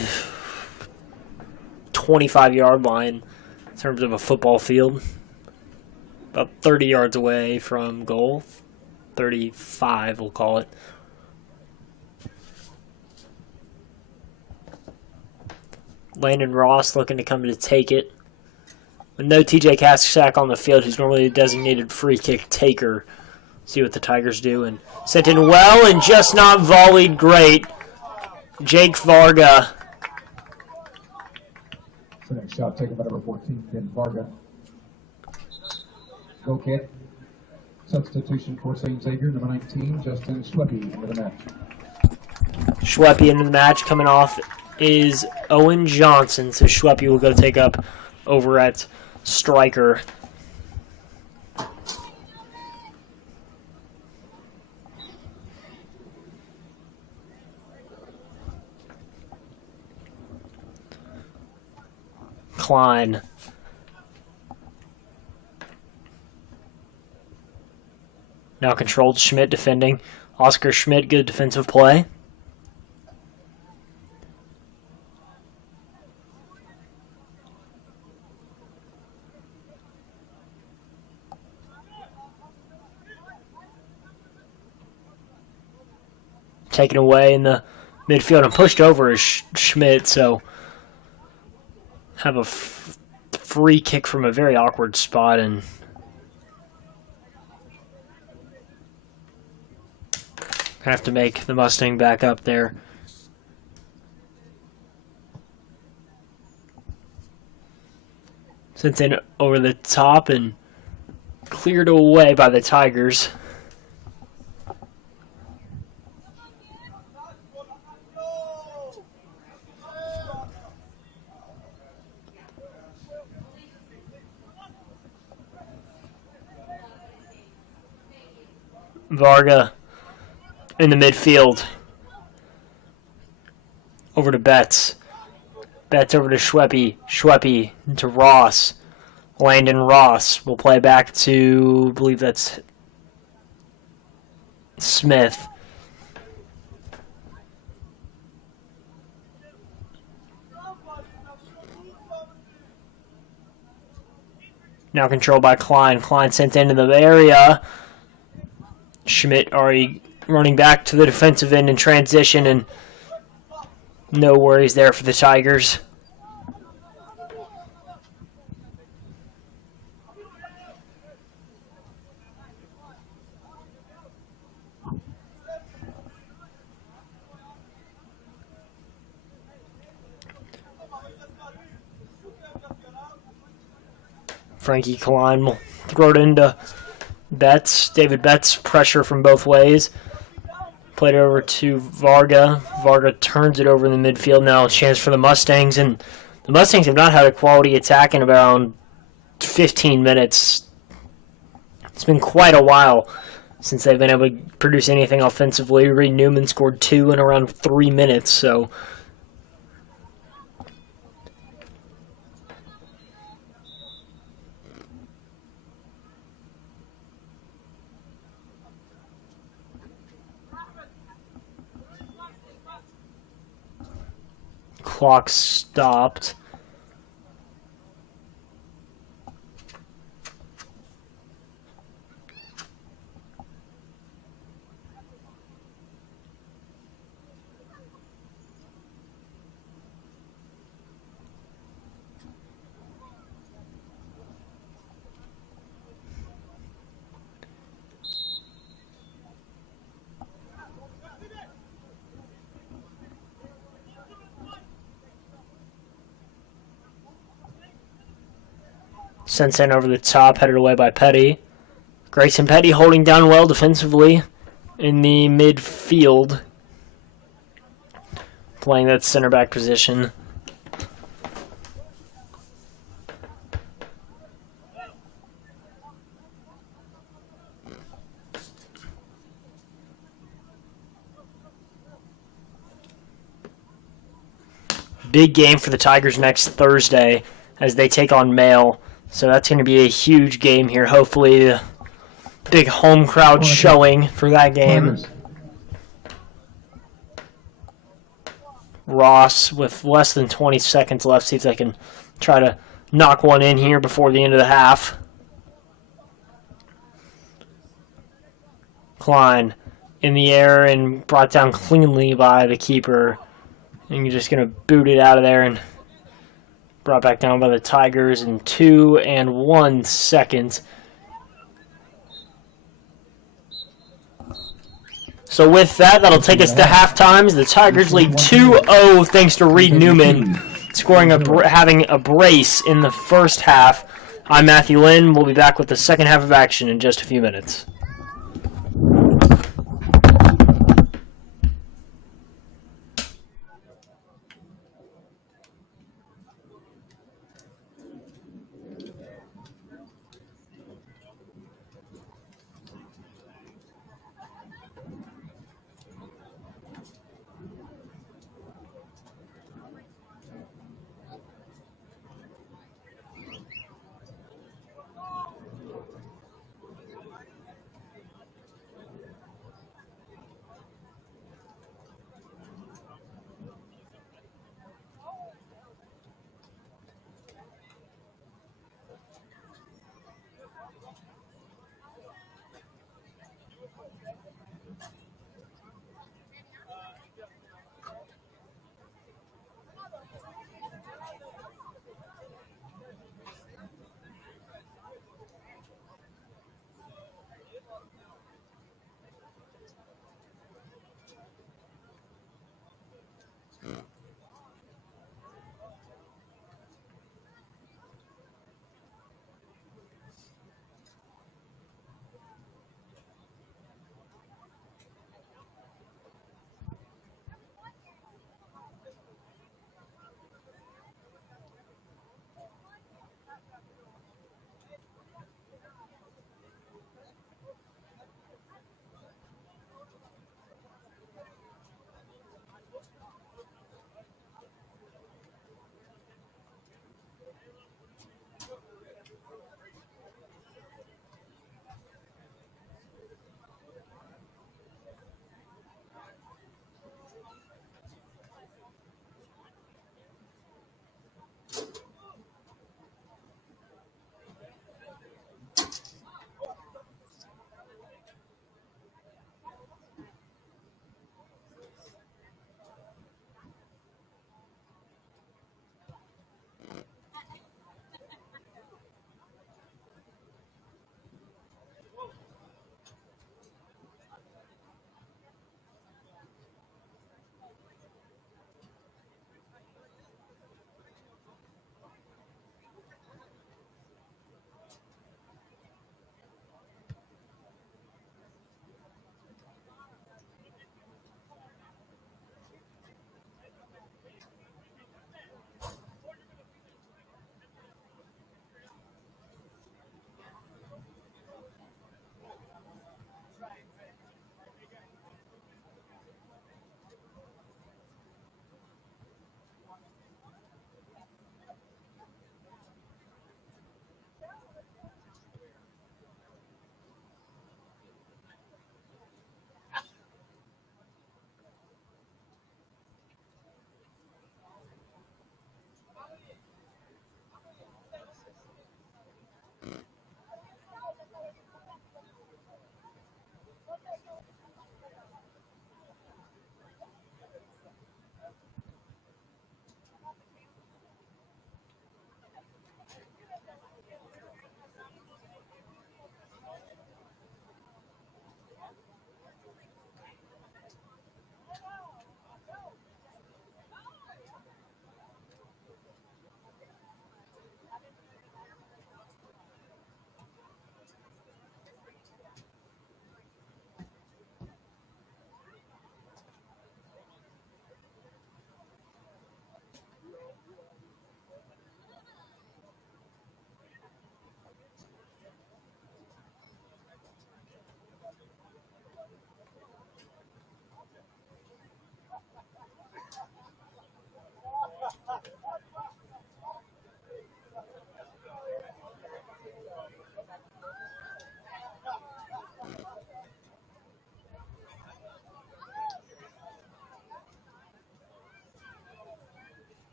25-yard line in terms of a football field. About 30 yards away from goal. 35, we'll call it. Landon Ross looking to come to take it. With no TJ Kasak on the field, who's normally a designated free kick taker. See what the Tigers do. And sent in well and just not volleyed great. Jake Varga. So next shot taken by number 14, Ben Varga. Go kick. Substitution for St. Xavier, number 19, Justin Schweppe into the match. Schweppe into the match. Coming off is Owen Johnson. So Schweppe will go take up over at striker. Klein. Now controlled. Schmidt defending. Oscar Schmidt, good defensive play. Taken away in the midfield and pushed over is Schmidt, so have a free kick from a very awkward spot, and have to make the Mustang back up there. Sent in over the top and cleared away by the Tigers. Varga in the midfield. Over to Betts. Betts over to Schweppe. Schweppe to Ross. Landon Ross will play back to, I believe that's Smith. Now controlled by Klein. Klein sent into the area. Schmidt already running back to the defensive end in transition, and no worries there for the Tigers. Frankie Klein will throw it into Betts. David Betts, pressure from both ways. Played it over to Varga. Varga turns it over in the midfield. Now a chance for the Mustangs. And the Mustangs have not had a quality attack in about 15 minutes. It's been quite a while since they've been able to produce anything offensively. Reed Newman scored 2 in around 3 minutes, so clock stopped. Sent in over the top, headed away by Petty. Grayson Petty holding down well defensively in the midfield, playing that center back position. Big game for the Tigers next Thursday as they take on Mail. So that's going to be a huge game here. Hopefully, a big home crowd showing for that game. Ross with less than 20 seconds left. See if they can try to knock one in here before the end of the half. Klein in the air and brought down cleanly by the keeper. And you're just going to boot it out of there and brought back down by the Tigers in 2 and 1 seconds. So with that, that'll take us to halftime. The Tigers lead 2-0 thanks to Reed Newman scoring having a brace in the first half. I'm Matthew Lynn. We'll be back with the second half of action in just a few minutes.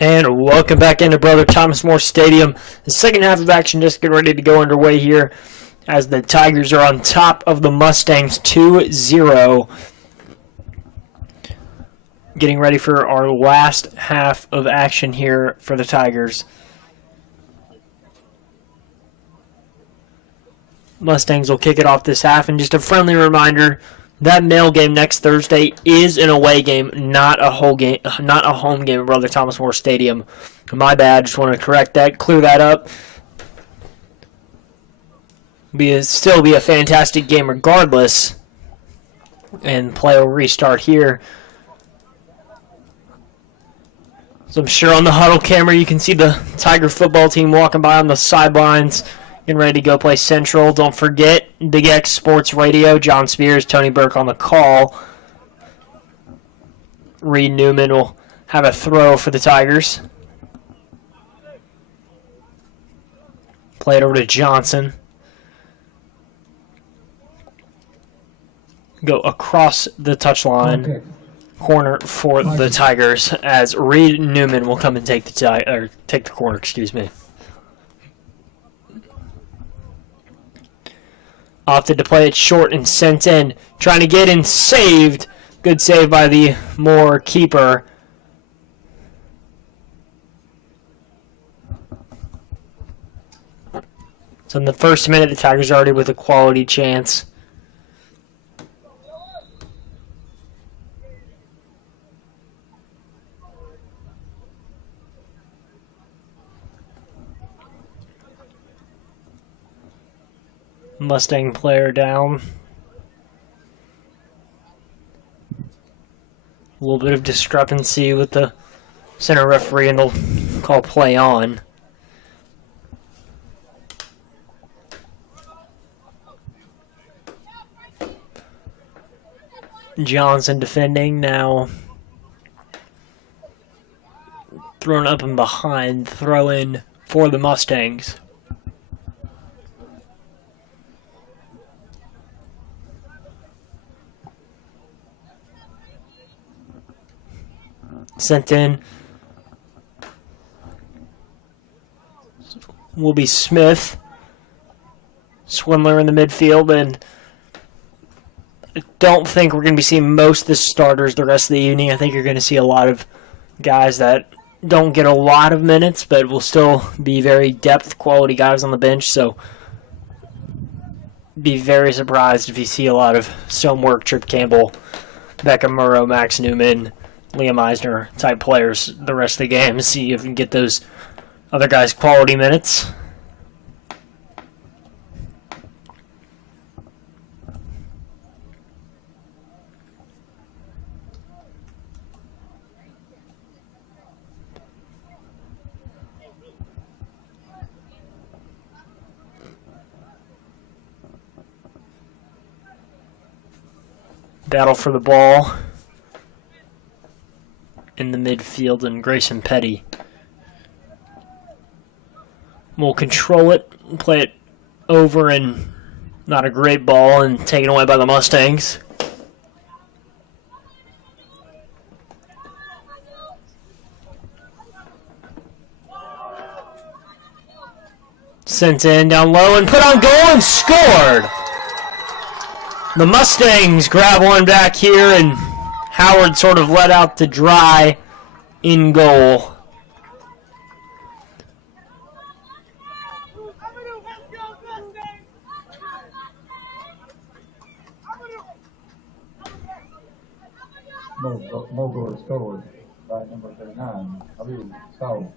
And welcome back into Brother Thomas More Stadium. The second half of action just getting ready to go underway here as the Tigers are on top of the Mustangs 2-0. Getting ready for our last half of action here for the Tigers. Mustangs will kick it off this half, and just a friendly reminder, that male game next Thursday is an away game, not a home game at Brother Thomas More Stadium. My bad, just want to correct that, clear that up. Still be a fantastic game regardless, and play will restart here. So I'm sure on the huddle camera you can see the Tiger football team walking by on the sidelines, getting ready to go play Central. Don't forget, Big X Sports Radio, John Spears, Tony Burke on the call. Reed Newman will have a throw for the Tigers. Play it over to Johnson. Go across the touchline. Okay. Corner for the Tigers as Reed Newman will come and take the corner, excuse me. Opted to play it short and sent in. Trying to get in, saved. Good save by the Moore keeper. So in the first minute, the Tigers are already with a quality chance. Mustang player down. A little bit of discrepancy with the center referee, and they'll call play on. Johnson defending now. Thrown up and behind. Throw in for the Mustangs. Sent in will be Smith. Swindler in the midfield, and I don't think we're going to be seeing most of the starters the rest of the evening. I think you're going to see a lot of guys that don't get a lot of minutes, but will still be very depth quality guys on the bench, so be very surprised if you see a lot of Stonework, Trip Campbell, Beckham Murrow, Max Newman, Liam Eisner type players the rest of the game. See if we can get those other guys quality minutes. Battle for the ball in the midfield, and Grayson Petty will control it, play it over, and not a great ball, and taken away by the Mustangs. Sent in down low and put on goal and scored. The Mustangs grab one back here, and Howard sort of let out to dry in goal. Mogul scored by number 39. So.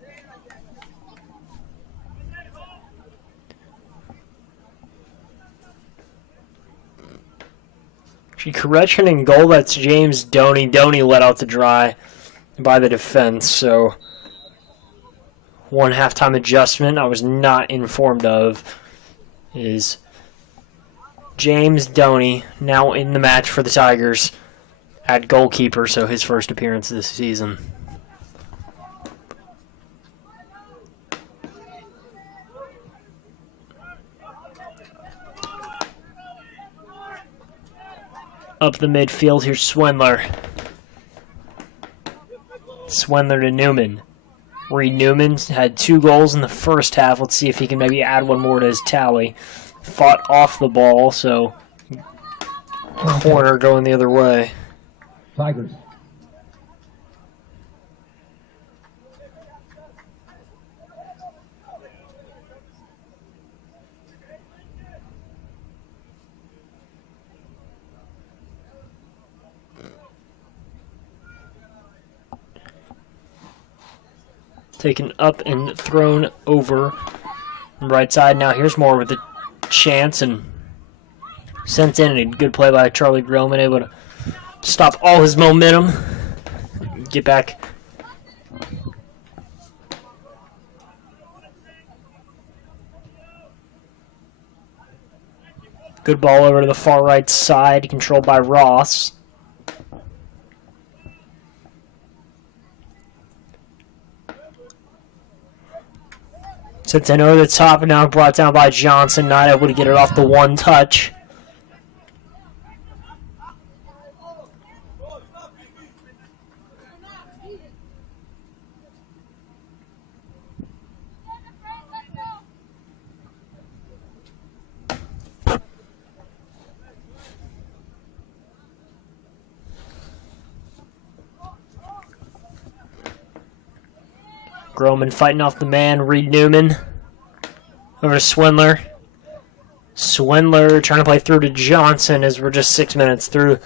Correction in goal, that's James Doney. Doney let out to dry by the defense, so one halftime adjustment I was not informed of is James Doney now in the match for the Tigers at goalkeeper, so his first appearance this season. Up the midfield, here's Swindler. Swindler to Newman. Reed Newman had 2 goals in the first half. Let's see if he can maybe add one more to his tally. Fought off the ball, so corner going the other way. Tigers. Taken up and thrown over right side. Now here's more with a chance and sent in. A good play by Charlie Groman, able to stop all his momentum. Get back. Good ball over to the far right side, controlled by Ross. Sent in over the top and now brought down by Johnson, not able to get it off the one touch. Groman fighting off the man, Reed Newman. Over to Swindler. Swindler trying to play through to Johnson as we're just 6 minutes through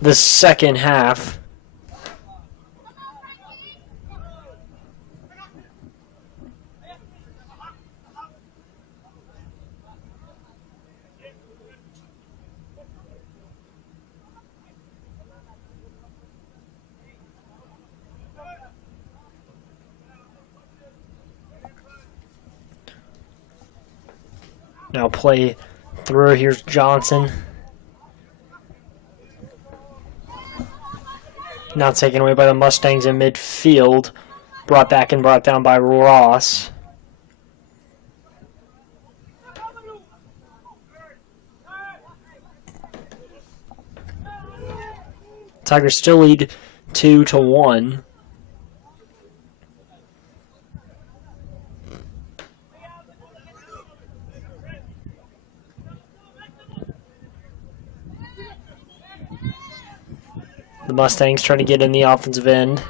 the second half. Now play through. Here's Johnson. Now taken away by the Mustangs in midfield. Brought back and brought down by Ross. Tigers still lead 2-1. The Mustangs trying to get in the offensive end.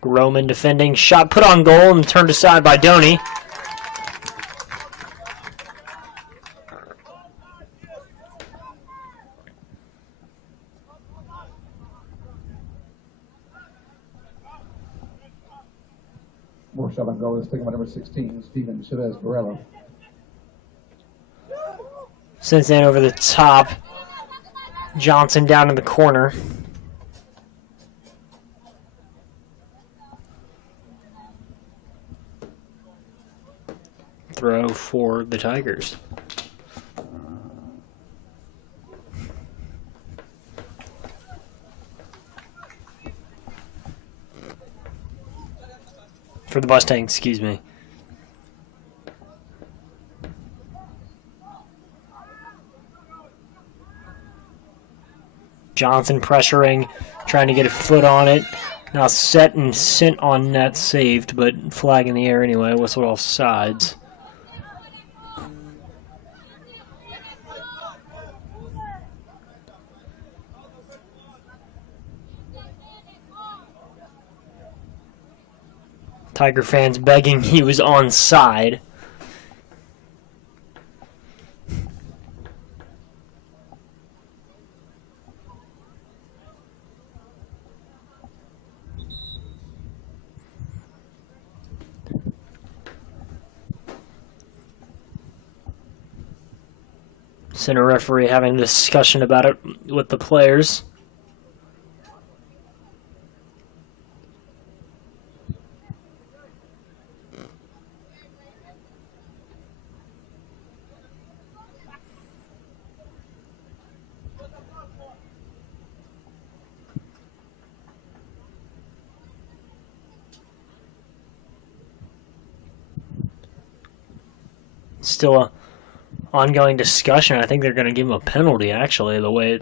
Groman defending. Shot put on goal and turned aside by Doney. More shot on goal is taken by number 16, Steven Chavez Varela. Sends in over the top. Johnson down in the corner. Throw for the Tigers. For the Mustangs, excuse me. Johnson pressuring, trying to get a foot on it. Now set and sent on net, saved, but flag in the air anyway. Whistle off sides. Tiger fans begging he was onside. Center referee having a discussion about it with the players. Still a ongoing discussion. I think they're going to give him a penalty, actually, the way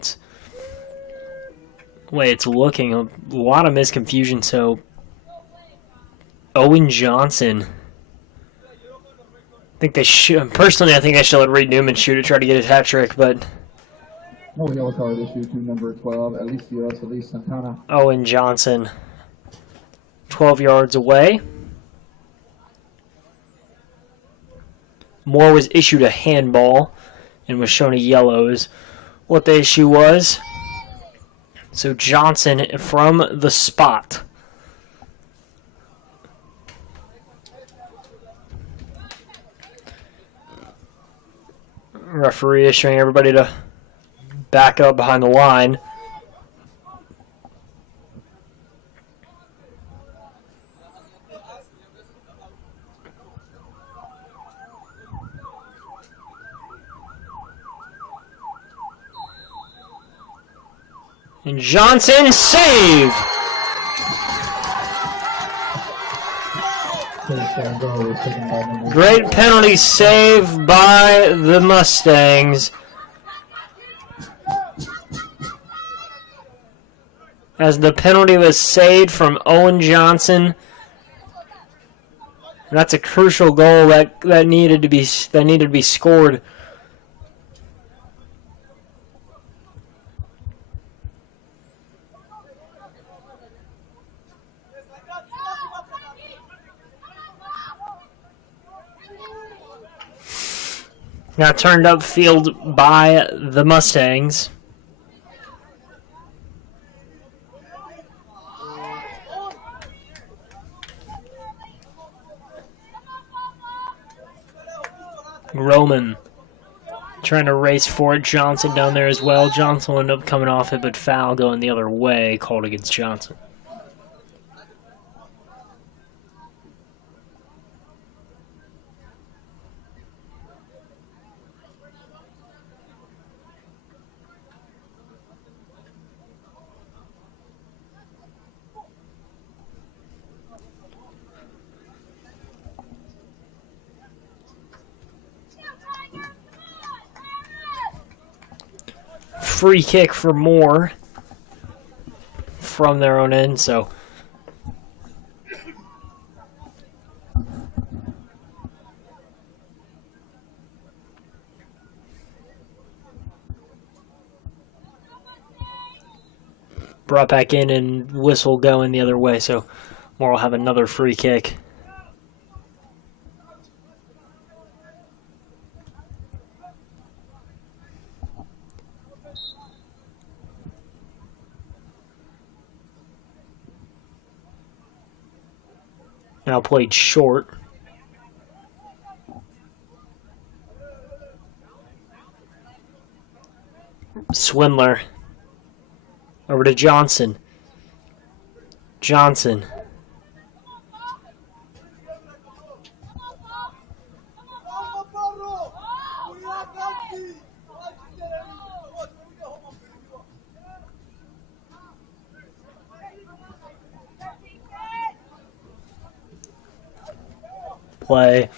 it's looking. A lot of misconfusion. So Owen Johnson, I think they should, personally, I think they should let Reed Newman shoot it, try to get a hat trick, but No yellow card issued to number 12, Alicia Santana. Owen Johnson 12 yards away. Moore was issued a handball and was shown a yellow is what the issue was. So Johnson from the spot. Referee issuing everybody to back up behind the line. And Johnson saved. Great penalty save by the Mustangs. As the penalty was saved from Owen Johnson. And that's a crucial goal that needed to be scored. Now turned upfield by the Mustangs. Roman trying to race for it. Johnson down there as well. Johnson will end up coming off it, but foul going the other way, called against Johnson. Free kick for Moore from their own end, so brought back in and whistle going the other way, so Moore will have another free kick. Now played short. Swindler. Over to Johnson. Johnson. Play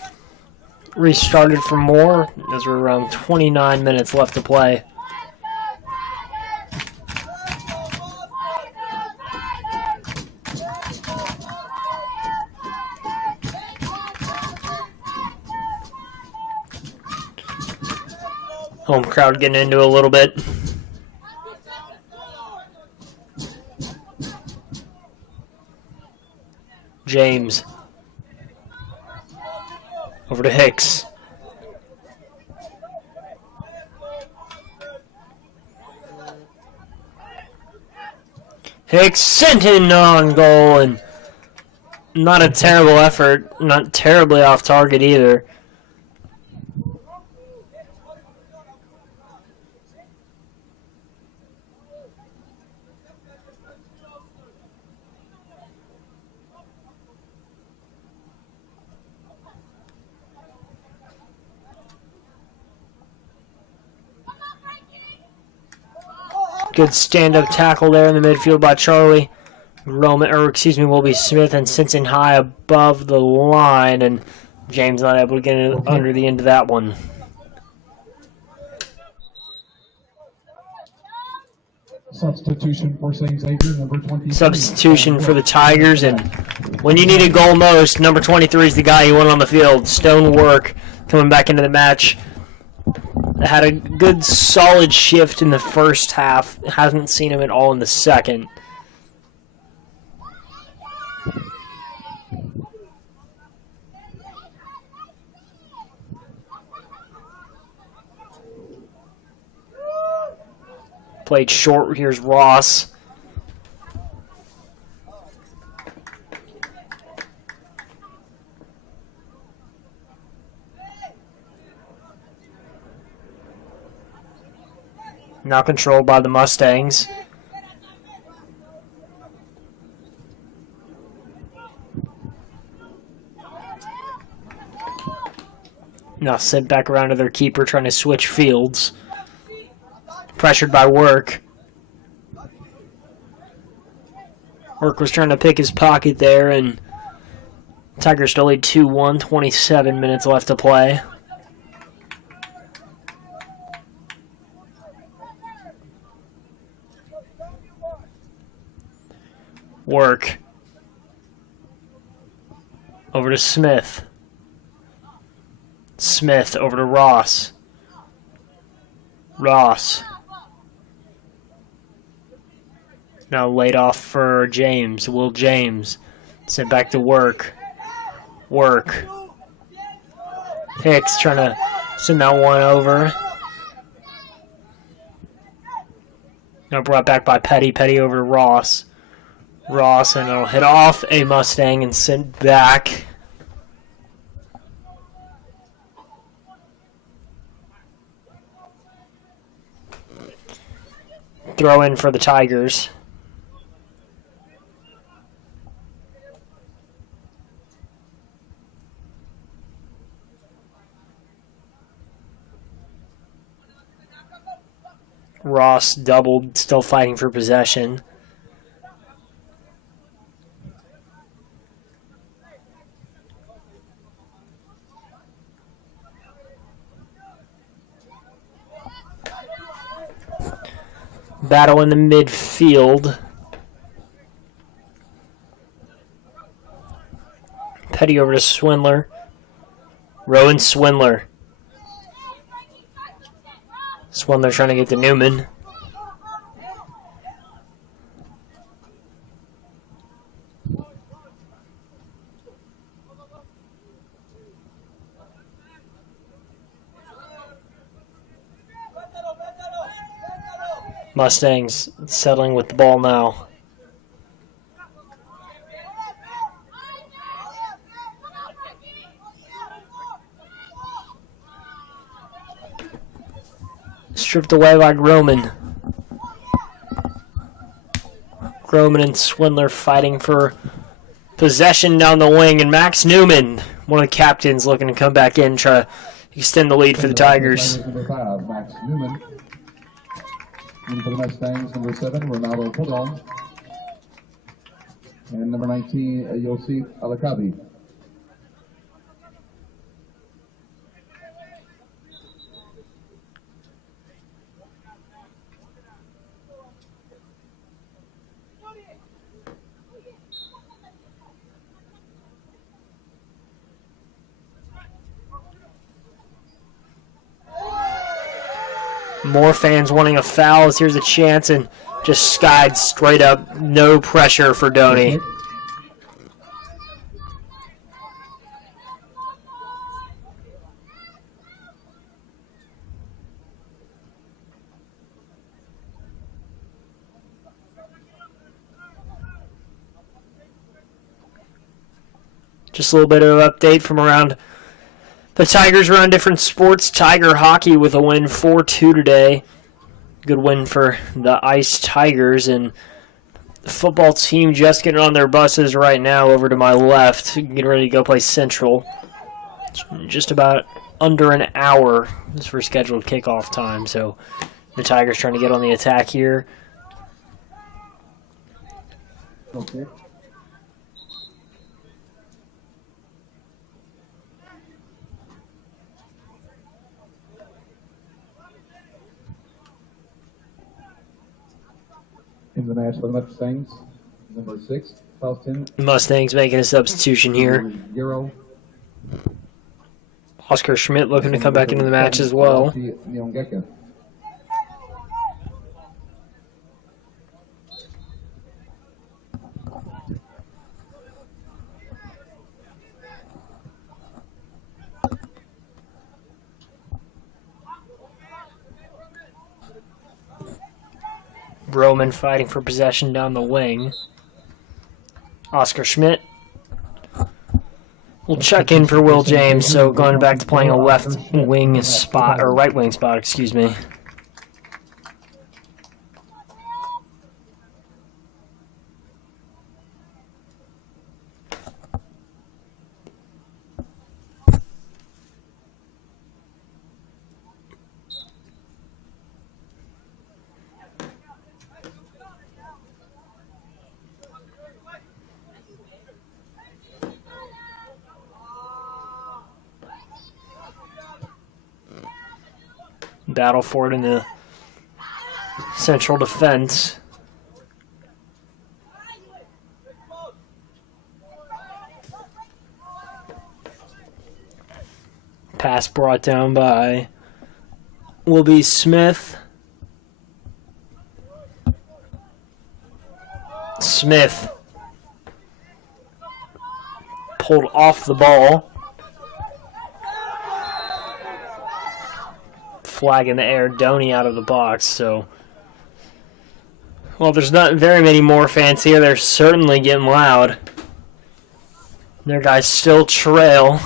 restarted for Moore as we're around 29 minutes left to play. Home crowd getting into it a little bit. James. Over to Hicks. Hicks sent in on goal, and not a terrible effort. Not terribly off target either. Good stand-up tackle there in the midfield by Charlie. Will be Smith and Simpson high above the line, and James not able to get it under the end of that one. Substitution for St. Xavier, number 23. Substitution for the Tigers, and when you need a goal most, number 23 is the guy you want on the field. Stonework coming back into the match. Had a good solid shift in the first half. Hasn't seen him at all in the second. Played short. Here's Ross. Now controlled by the Mustangs. Now sent back around to their keeper, trying to switch fields. Pressured by Work. Work was trying to pick his pocket there, and Tigers still lead 2-1, 27 minutes left to play. Work. Over to Smith. Smith over to Ross. Ross. Now laid off for James. Will James. Sent back to Work. Work. Hicks trying to send that one over. Now brought back by Petty. Petty over to Ross. Ross, and it'll hit off a Mustang and sent back. Throw in for the Tigers. Ross doubled, still fighting for possession. Battle in the midfield. Petty over to Swindler. Rowan Swindler. Swindler trying to get to Newman. Mustangs settling with the ball now. Stripped away by Groman. Groman and Swindler fighting for possession down the wing, and Max Newman, one of the captains, looking to come back in, try to extend the lead for the Tigers. Number 5, Max Newman. In for the Mustangs, number 7, Ronaldo Podon. And number 19, Yosef Alakabi. More fans wanting a foul. Here's a chance, and just skied straight up. No pressure for Doney. Just a little bit of an update from around the Tigers around different sports. Tiger hockey with a win 4-2 today. Good win for the Ice Tigers. And the football team just getting on their buses right now over to my left. Getting ready to go play Central. Just about under an hour is for scheduled kickoff time. So the Tigers trying to get on the attack here. Okay. In the match for the Mustangs, number 6, Faustin. Mustangs making a substitution here. Euro. Oscar Schmidt looking to come back into the match as well. Roman fighting for possession down the wing. Oscar Schmidt will check in for Will James, so going back to playing a left wing spot, or right wing spot, excuse me. Battle for it in the central defense. Pass brought down by will be Smith. Smith pulled off the ball. Flag in the air, Doney out of the box, so... Well, there's not very many more fans here. They're certainly getting loud. Their guys still trail.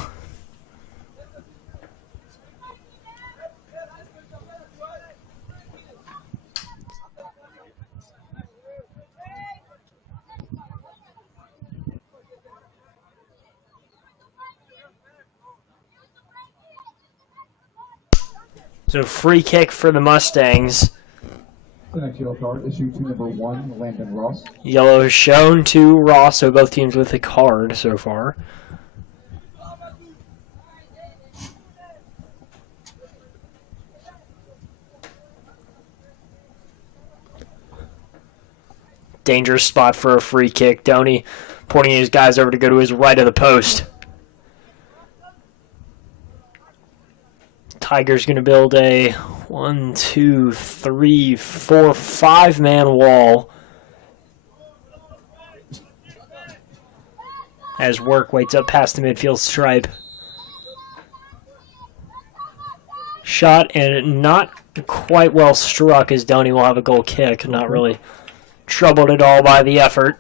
So free kick for the Mustangs. The next yellow card issued to number 1, Landon Ross. Yellow is shown to Ross, so both teams with a card so far. Dangerous spot for a free kick. Doney pointing his guys over to go to his right of the post. Tigers going to build a 1, 2, 3, 4, 5-man wall as Work waits up past the midfield stripe. Shot and not quite well struck as Doney will have a goal kick. Not really troubled at all by the effort.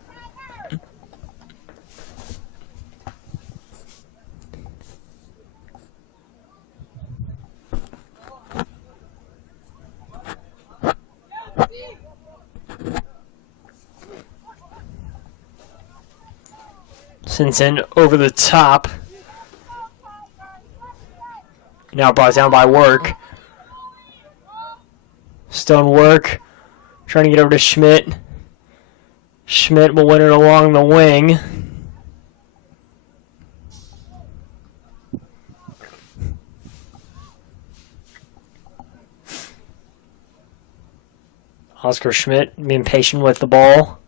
Simpson over the top. Now brought down by Work. Stone Work trying to get over to Schmidt. Schmidt will win it along the wing. Oscar Schmidt being patient with the ball.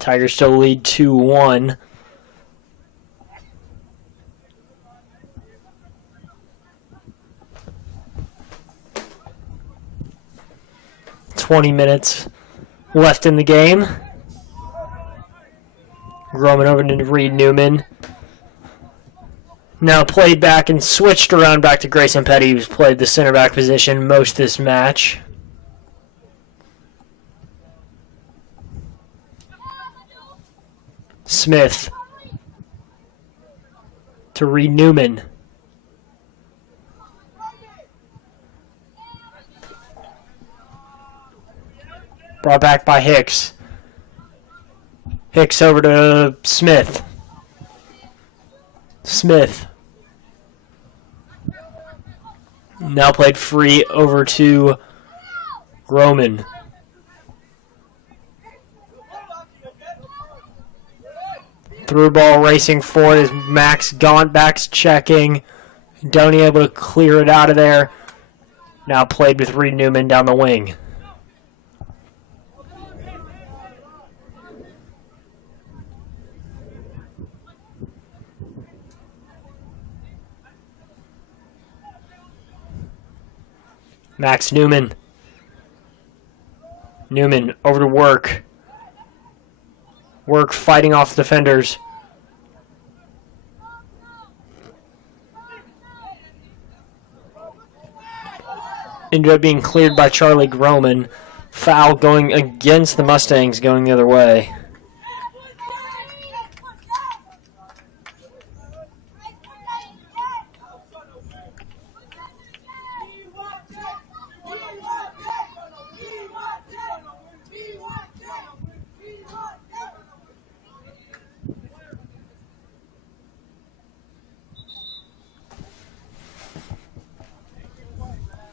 Tigers still lead 2-1. .20 left in the game. Roman over to Reed Newman. Now played back and switched around back to Grayson Petty, who's played the center back position most this match. Smith to Reed Newman. Brought back by Hicks. Hicks over to Smith. Smith. Now played free over to Roman. Through ball racing forward as Max Gauntback's checking. Doney able to clear it out of there. Now played with Reed Newman down the wing. Max Newman. Newman over to Work. Work fighting off defenders. Ended up being cleared by Charlie Groman. Foul going against the Mustangs, going the other way.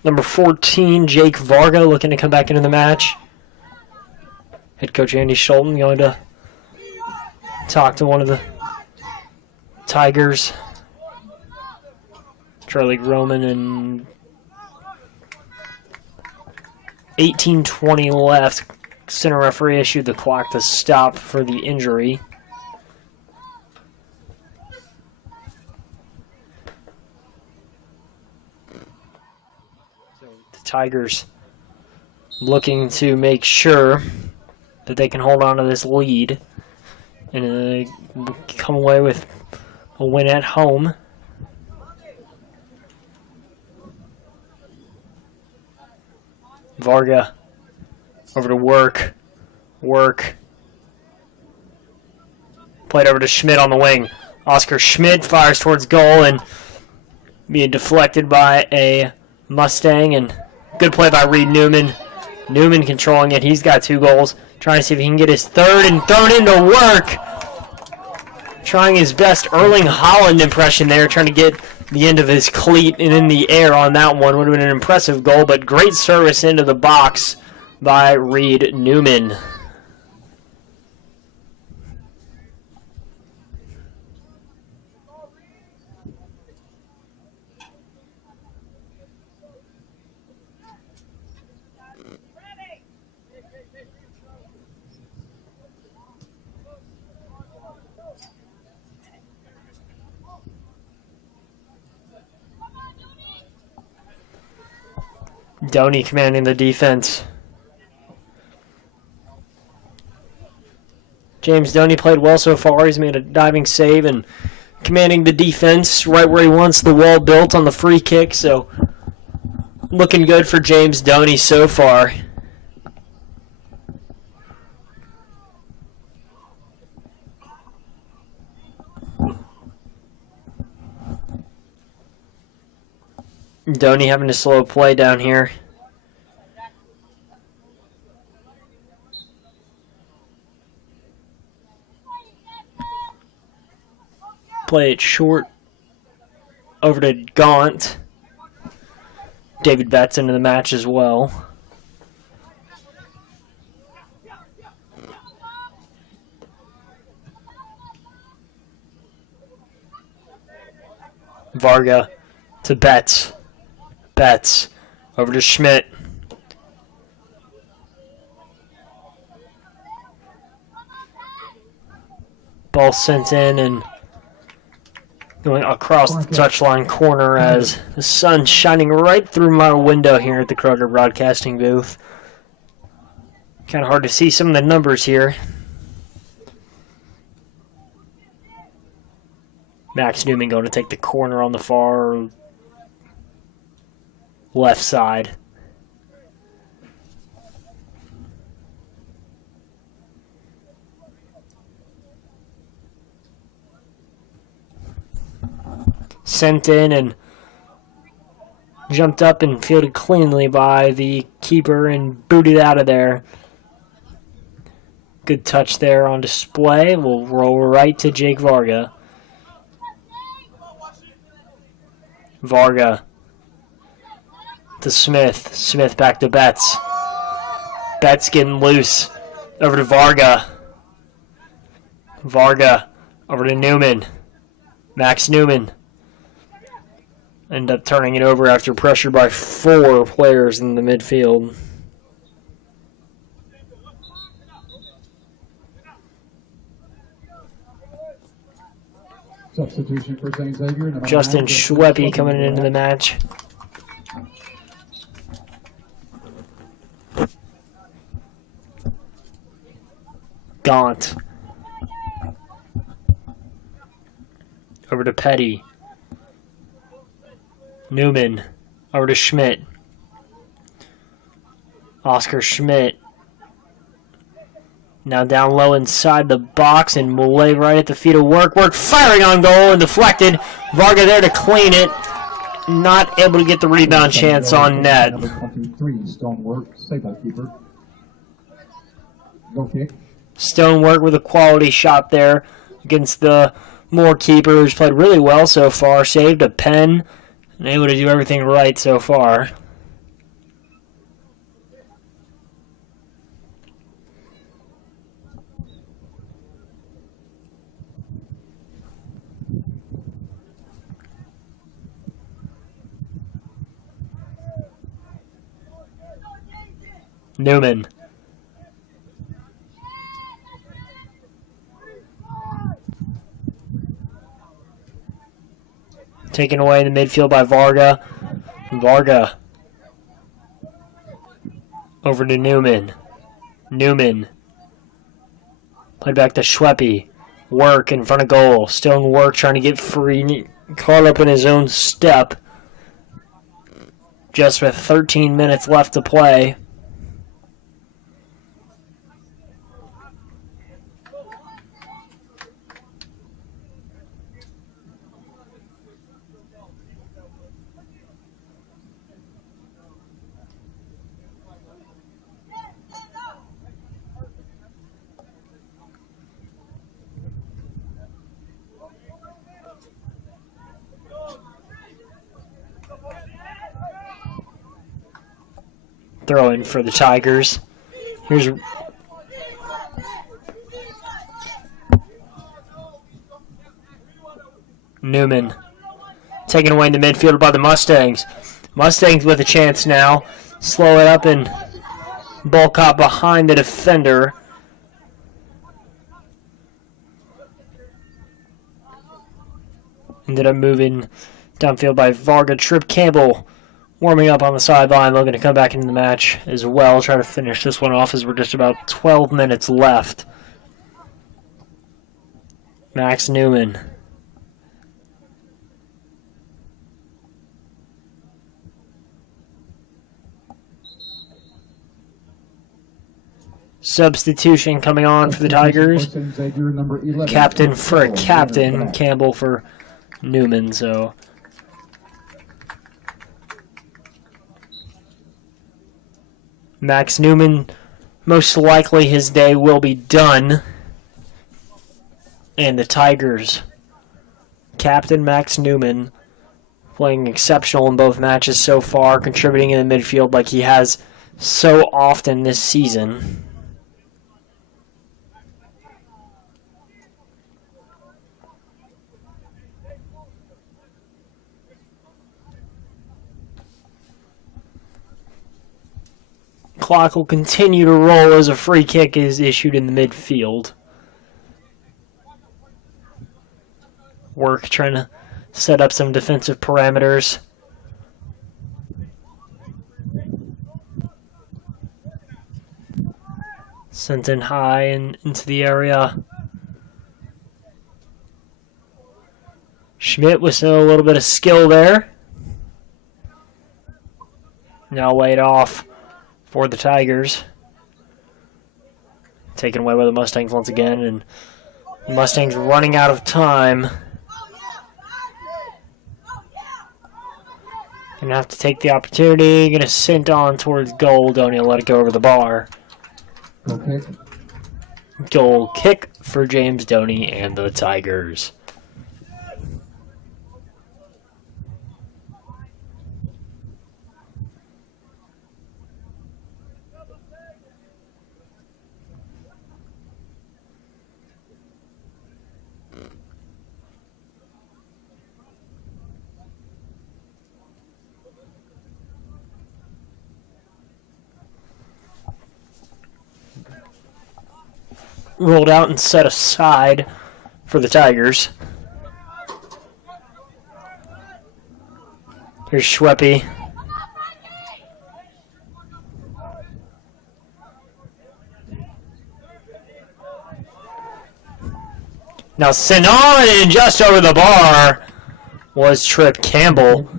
Number 14, Jake Varga, looking to come back into the match. Head coach Andy Schulten going to talk to one of the Tigers. Charlie Groman, and 18:20 left. Center referee issued the clock to stop for the injury. Tigers looking to make sure that they can hold on to this lead and come away with a win at home. Varga over to Work. Work. Played over to Schmidt on the wing. Oscar Schmidt fires towards goal and being deflected by a Mustang, and good play by Reed Newman. Newman controlling it. He's got 2 goals. Trying to see if he can get his third, and thrown into Work. Trying his best Erling Haaland impression there, trying to get the end of his cleat and in the air on that one. Would have been an impressive goal, but great service into the box by Reed Newman. Doney commanding the defense. James Doney played well so far. He's made a diving save and commanding the defense right where he wants the wall built on the free kick. So looking good for James Doney so far. Doney having to slow play down here. Play it short over to Gaunt. David Betts into the match as well. Varga to Betts. Betts over to Schmidt. Ball sent in and going across the touchline corner as the sun's shining right through my window here at the Kroger Broadcasting booth. Kind of hard to see some of the numbers here. Max Newman going to take the corner on the far left side. Sent in and jumped up and fielded cleanly by the keeper and booted out of there. Good touch there on display. We'll roll right to Jake Varga. Varga to Smith. Smith back to Betts. Betts getting loose. Over to Varga. Varga Over to Newman. Max Newman. End up turning it over after pressure by 4 players in the midfield. Substitution for St. Xavier. Justin Schweppe coming into the match. Gaunt. Over to Petty. Newman. Over to Schmidt. Oscar Schmidt. Now down low inside the box, and Millay right at the feet of Work. Work firing on goal and deflected. Varga there to clean it. Not able to get the rebound chance on net. Number 23, Stonework, save keeper. Go kick. Stonework with a quality shot there against the Moore keeper, who's played really well so far. Saved a pen and able to do everything right so far. Newman. Taken away in the midfield by Varga. Varga. Over to Newman. Newman. Played back to Schweppe. Work in front of goal. Still in Work trying to get free. Caught up in his own step. Just with 13 minutes left to play. Throw in for the Tigers. Here's Newman. Taken away in the midfield by the Mustangs. Mustangs with a chance now. Slow it up and bulk up behind the defender. Ended up moving downfield by Varga. Trip Campbell warming up on the sideline, looking to come back into the match as well. Try to finish this one off as we're just about 12 minutes left. Max Newman. Substitution coming on for the Tigers. Captain for a captain, Campbell for Newman, so... Max Newman, most likely his day will be done. And the Tigers, Captain Max Newman, playing exceptional in both matches so far, contributing in the midfield like he has so often this season. Clock will continue to roll as a free kick is issued in the midfield. Work trying to set up some defensive parameters. Sent in high and into the area. Schmidt with a little bit of skill there. Now laid off for the Tigers. Taken away by the Mustangs once again, and the Mustangs running out of time. Gonna have to take the opportunity. Gonna send on towards goal. Don't let it go over the bar. Okay. Goal kick for James Doney and the Tigers. rolled out and set aside for the Tigers. Here's Schweppe. Now sent on, and just over the bar was Trip Campbell.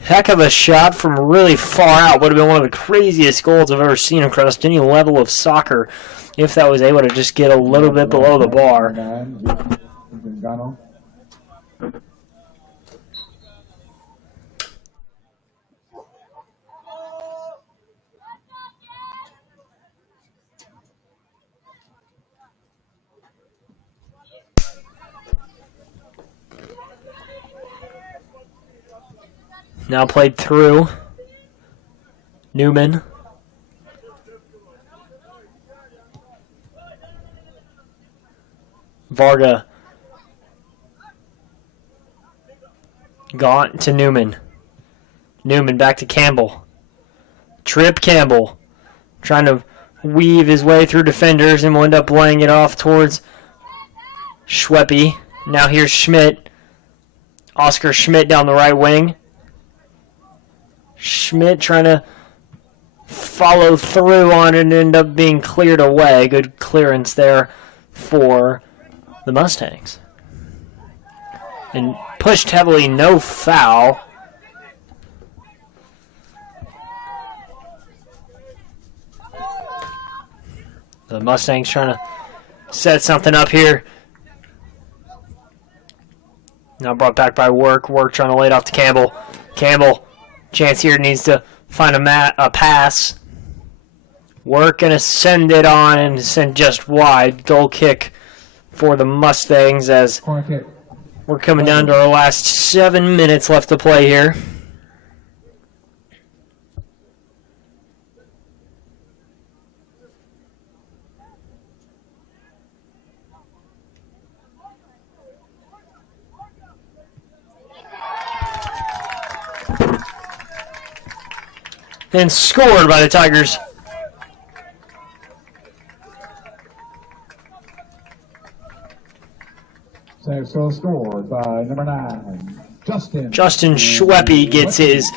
Heck of a shot from really far out. Would have been one of the craziest goals I've ever seen across any level of soccer if that was able to just get a little bit below the bar. Now played through. Newman. Varga. Gaunt to Newman. Newman back to Campbell. Trip Campbell. Trying to weave his way through defenders and will end up laying it off towards Schweppe. Now here's Schmidt. Oscar Schmidt down the right wing. Schmidt trying to follow through on it and end up being cleared away. Good clearance there for the Mustangs. And pushed heavily, no foul. The Mustangs trying to set something up here. Now brought back by Work. Work trying to lay it off to Campbell. Campbell. Chance here needs to find a pass. Work going to send it on and send just wide. Goal kick for the Mustangs as we're coming down to our last 7 minutes left to play here. And scored by the Tigers. So scored by number 9, Justin. Justin Schweppe gets his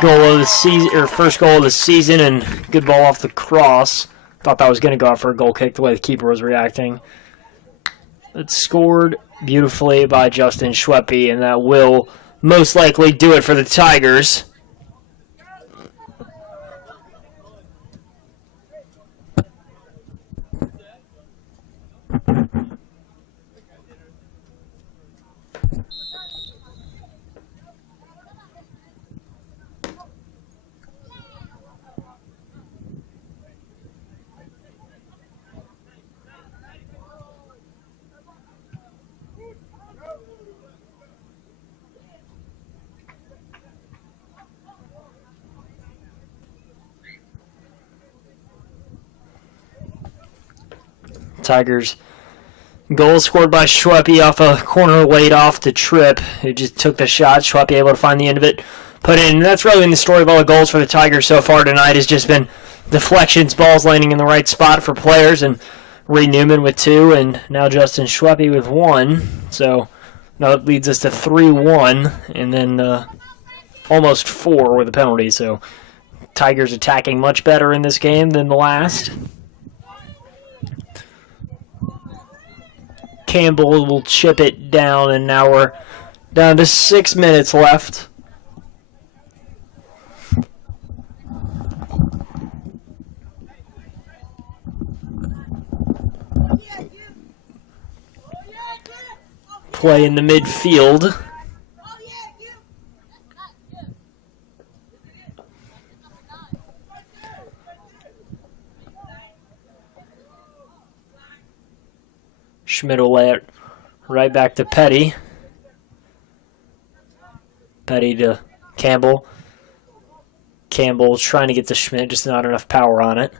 goal of the season, or first goal of the season, and good ball off the cross. Thought that was going to go out for a goal kick the way the keeper was reacting. It's scored beautifully by Justin Schweppe, and that will most likely do it for the Tigers. Tigers. Goal scored by Schweppe off a corner laid off to Tripp, who just took the shot. Schweppe able to find the end of it, put in. And that's really been the story of all the goals for the Tigers so far tonight. Has just been deflections, balls landing in the right spot for players, and Reed Newman with 2, and now Justin Schweppe with 1. So now that leads us to 3-1, and then almost 4 with a penalty. So Tigers attacking much better in this game than the last. Campbell will chip it down, and now we're down to 6 minutes left. Play in the midfield. Schmidt will lay it right back to Petty. Petty to Campbell. Campbell trying to get to Schmidt, just not enough power on it.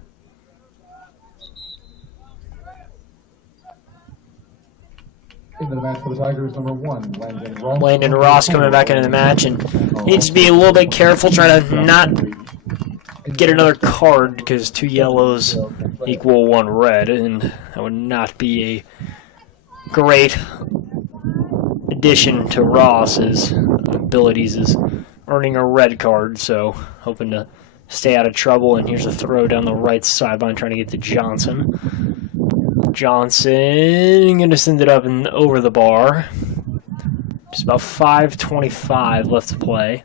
Into the match for the Tigers, number 1, Landon Ross. Landon Ross coming back into the match and needs to be a little bit careful, trying to not get another card because 2 yellows equal 1 red, and that would not be a great addition to Ross's abilities is earning a red card, so hoping to stay out of trouble. And here's a throw down the right sideline trying to get to Johnson. Johnson going to send it up and over the bar. Just about 5:25 left to play.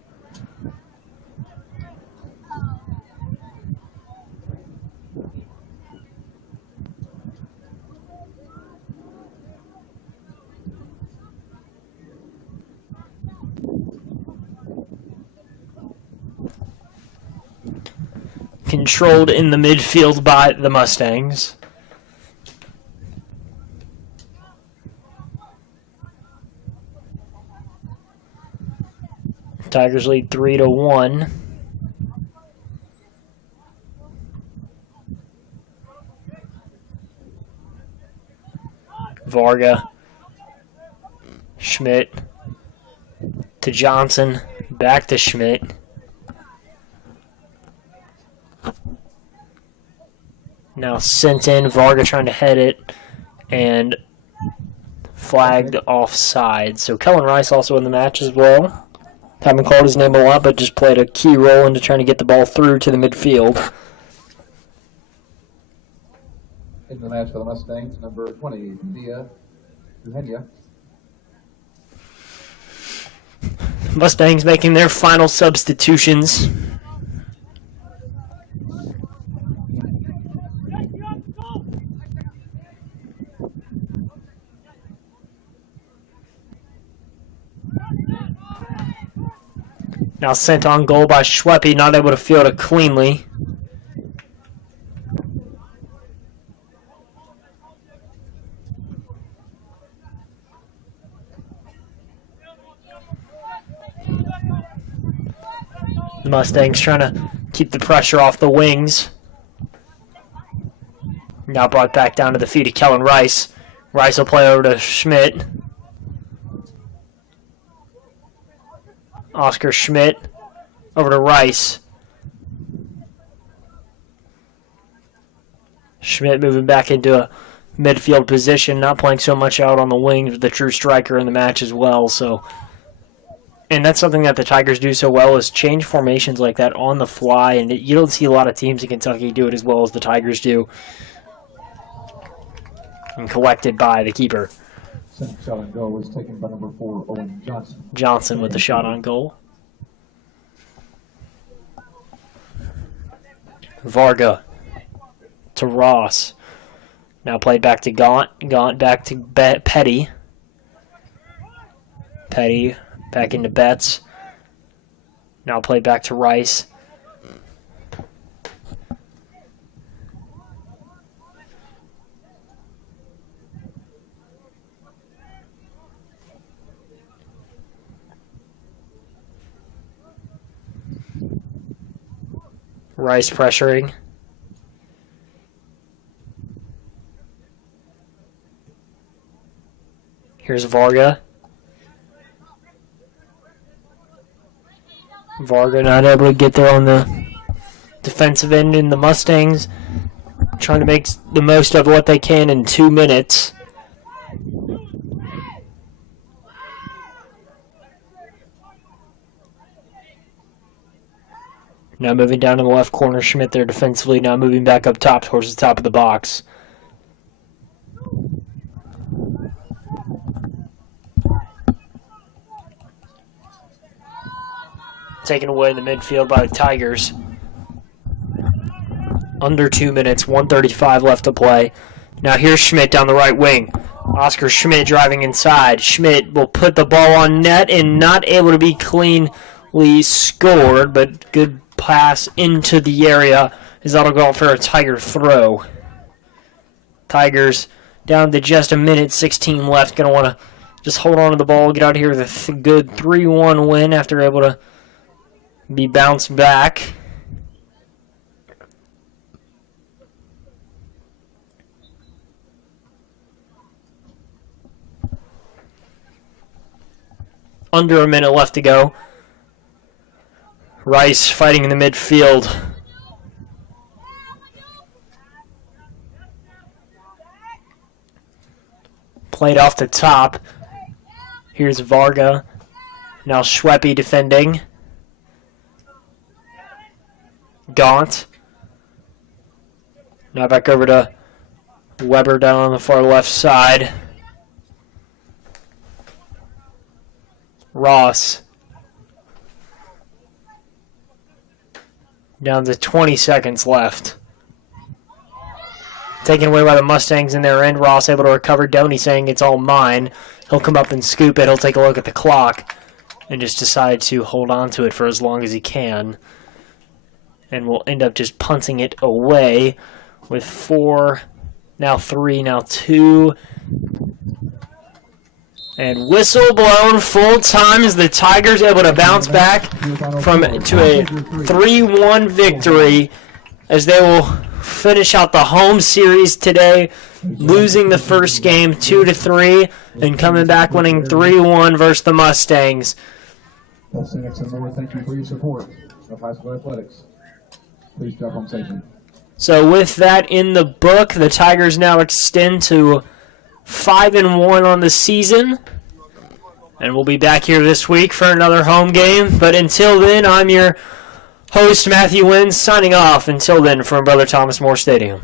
Controlled in the midfield by the Mustangs. Tigers lead 3-1. Varga, Schmidt to Johnson, back to Schmidt. Now sent in, Varga trying to head it, and flagged offside. So Kellen Rice also in the match as well. Haven't called his name a lot, but just played a key role into trying to get the ball through to the midfield. In the match for the Mustangs, number 20, Via Eugenia. Mustangs making their final substitutions. Now sent on goal by Schweppe, not able to field it cleanly. The Mustangs trying to keep the pressure off the wings. Now brought back down to the feet of Kellen Rice. Rice will play over to Schmidt. Oscar Schmidt over to Rice. Schmidt moving back into a midfield position, not playing so much out on the wings, with the true striker in the match as well. So, and that's something that the Tigers do so well, is change formations like that on the fly, and you don't see a lot of teams in Kentucky do it as well as the Tigers do. And collected by the keeper. Second shot on goal was taken by number 4, Owen Johnson. Johnson with the shot on goal. Varga to Ross. Now played back to Gaunt. Gaunt back to Petty. Petty back into Betts. Now played back to Rice. Rice pressuring. Here's Varga. Varga not able to get there on the defensive end in the Mustangs. Trying to make the most of what they can in 2 minutes. Now moving down to the left corner, Schmidt there defensively, now moving back up top towards the top of the box. Taken away in the midfield by the Tigers. Under 2 minutes, 1:35 left to play. Now here's Schmidt down the right wing. Oscar Schmidt driving inside. Schmidt will put the ball on net and not able to be cleanly scored, but good pass into the area as that'll go out for a Tiger throw. Tigers down to just a minute 16 left. Going to want to just hold on to the ball, get out of here with a good 3-1 win after able to be bounced back. Under a minute left to go. Rice fighting in the midfield. Played off the top. Here's Varga. Now Schweppe defending. Gaunt. Now back over to Weber down on the far left side. Ross. Down to 20 seconds left. Taken away by the Mustangs in their end. Ross able to recover. Doney saying it's all mine. He'll come up and scoop it. He'll take a look at the clock and just decide to hold on to it for as long as he can. And we'll end up just punting it away with 4, now 3, now 2. And whistle blown full time as the Tigers able to bounce back to a 3-1 victory as they will finish out the home series today, losing the first game 2-3 and coming back winning 3-1 versus the Mustangs. Thank you for your support of high school athletics. Please drop home safely. So with that in the book, the Tigers now extend to 5-1 on the season. And we'll be back here this week for another home game. But until then, I'm your host, Matthew Wynn, signing off. Until then, from Brother Thomas More Stadium.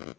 Mm-hmm.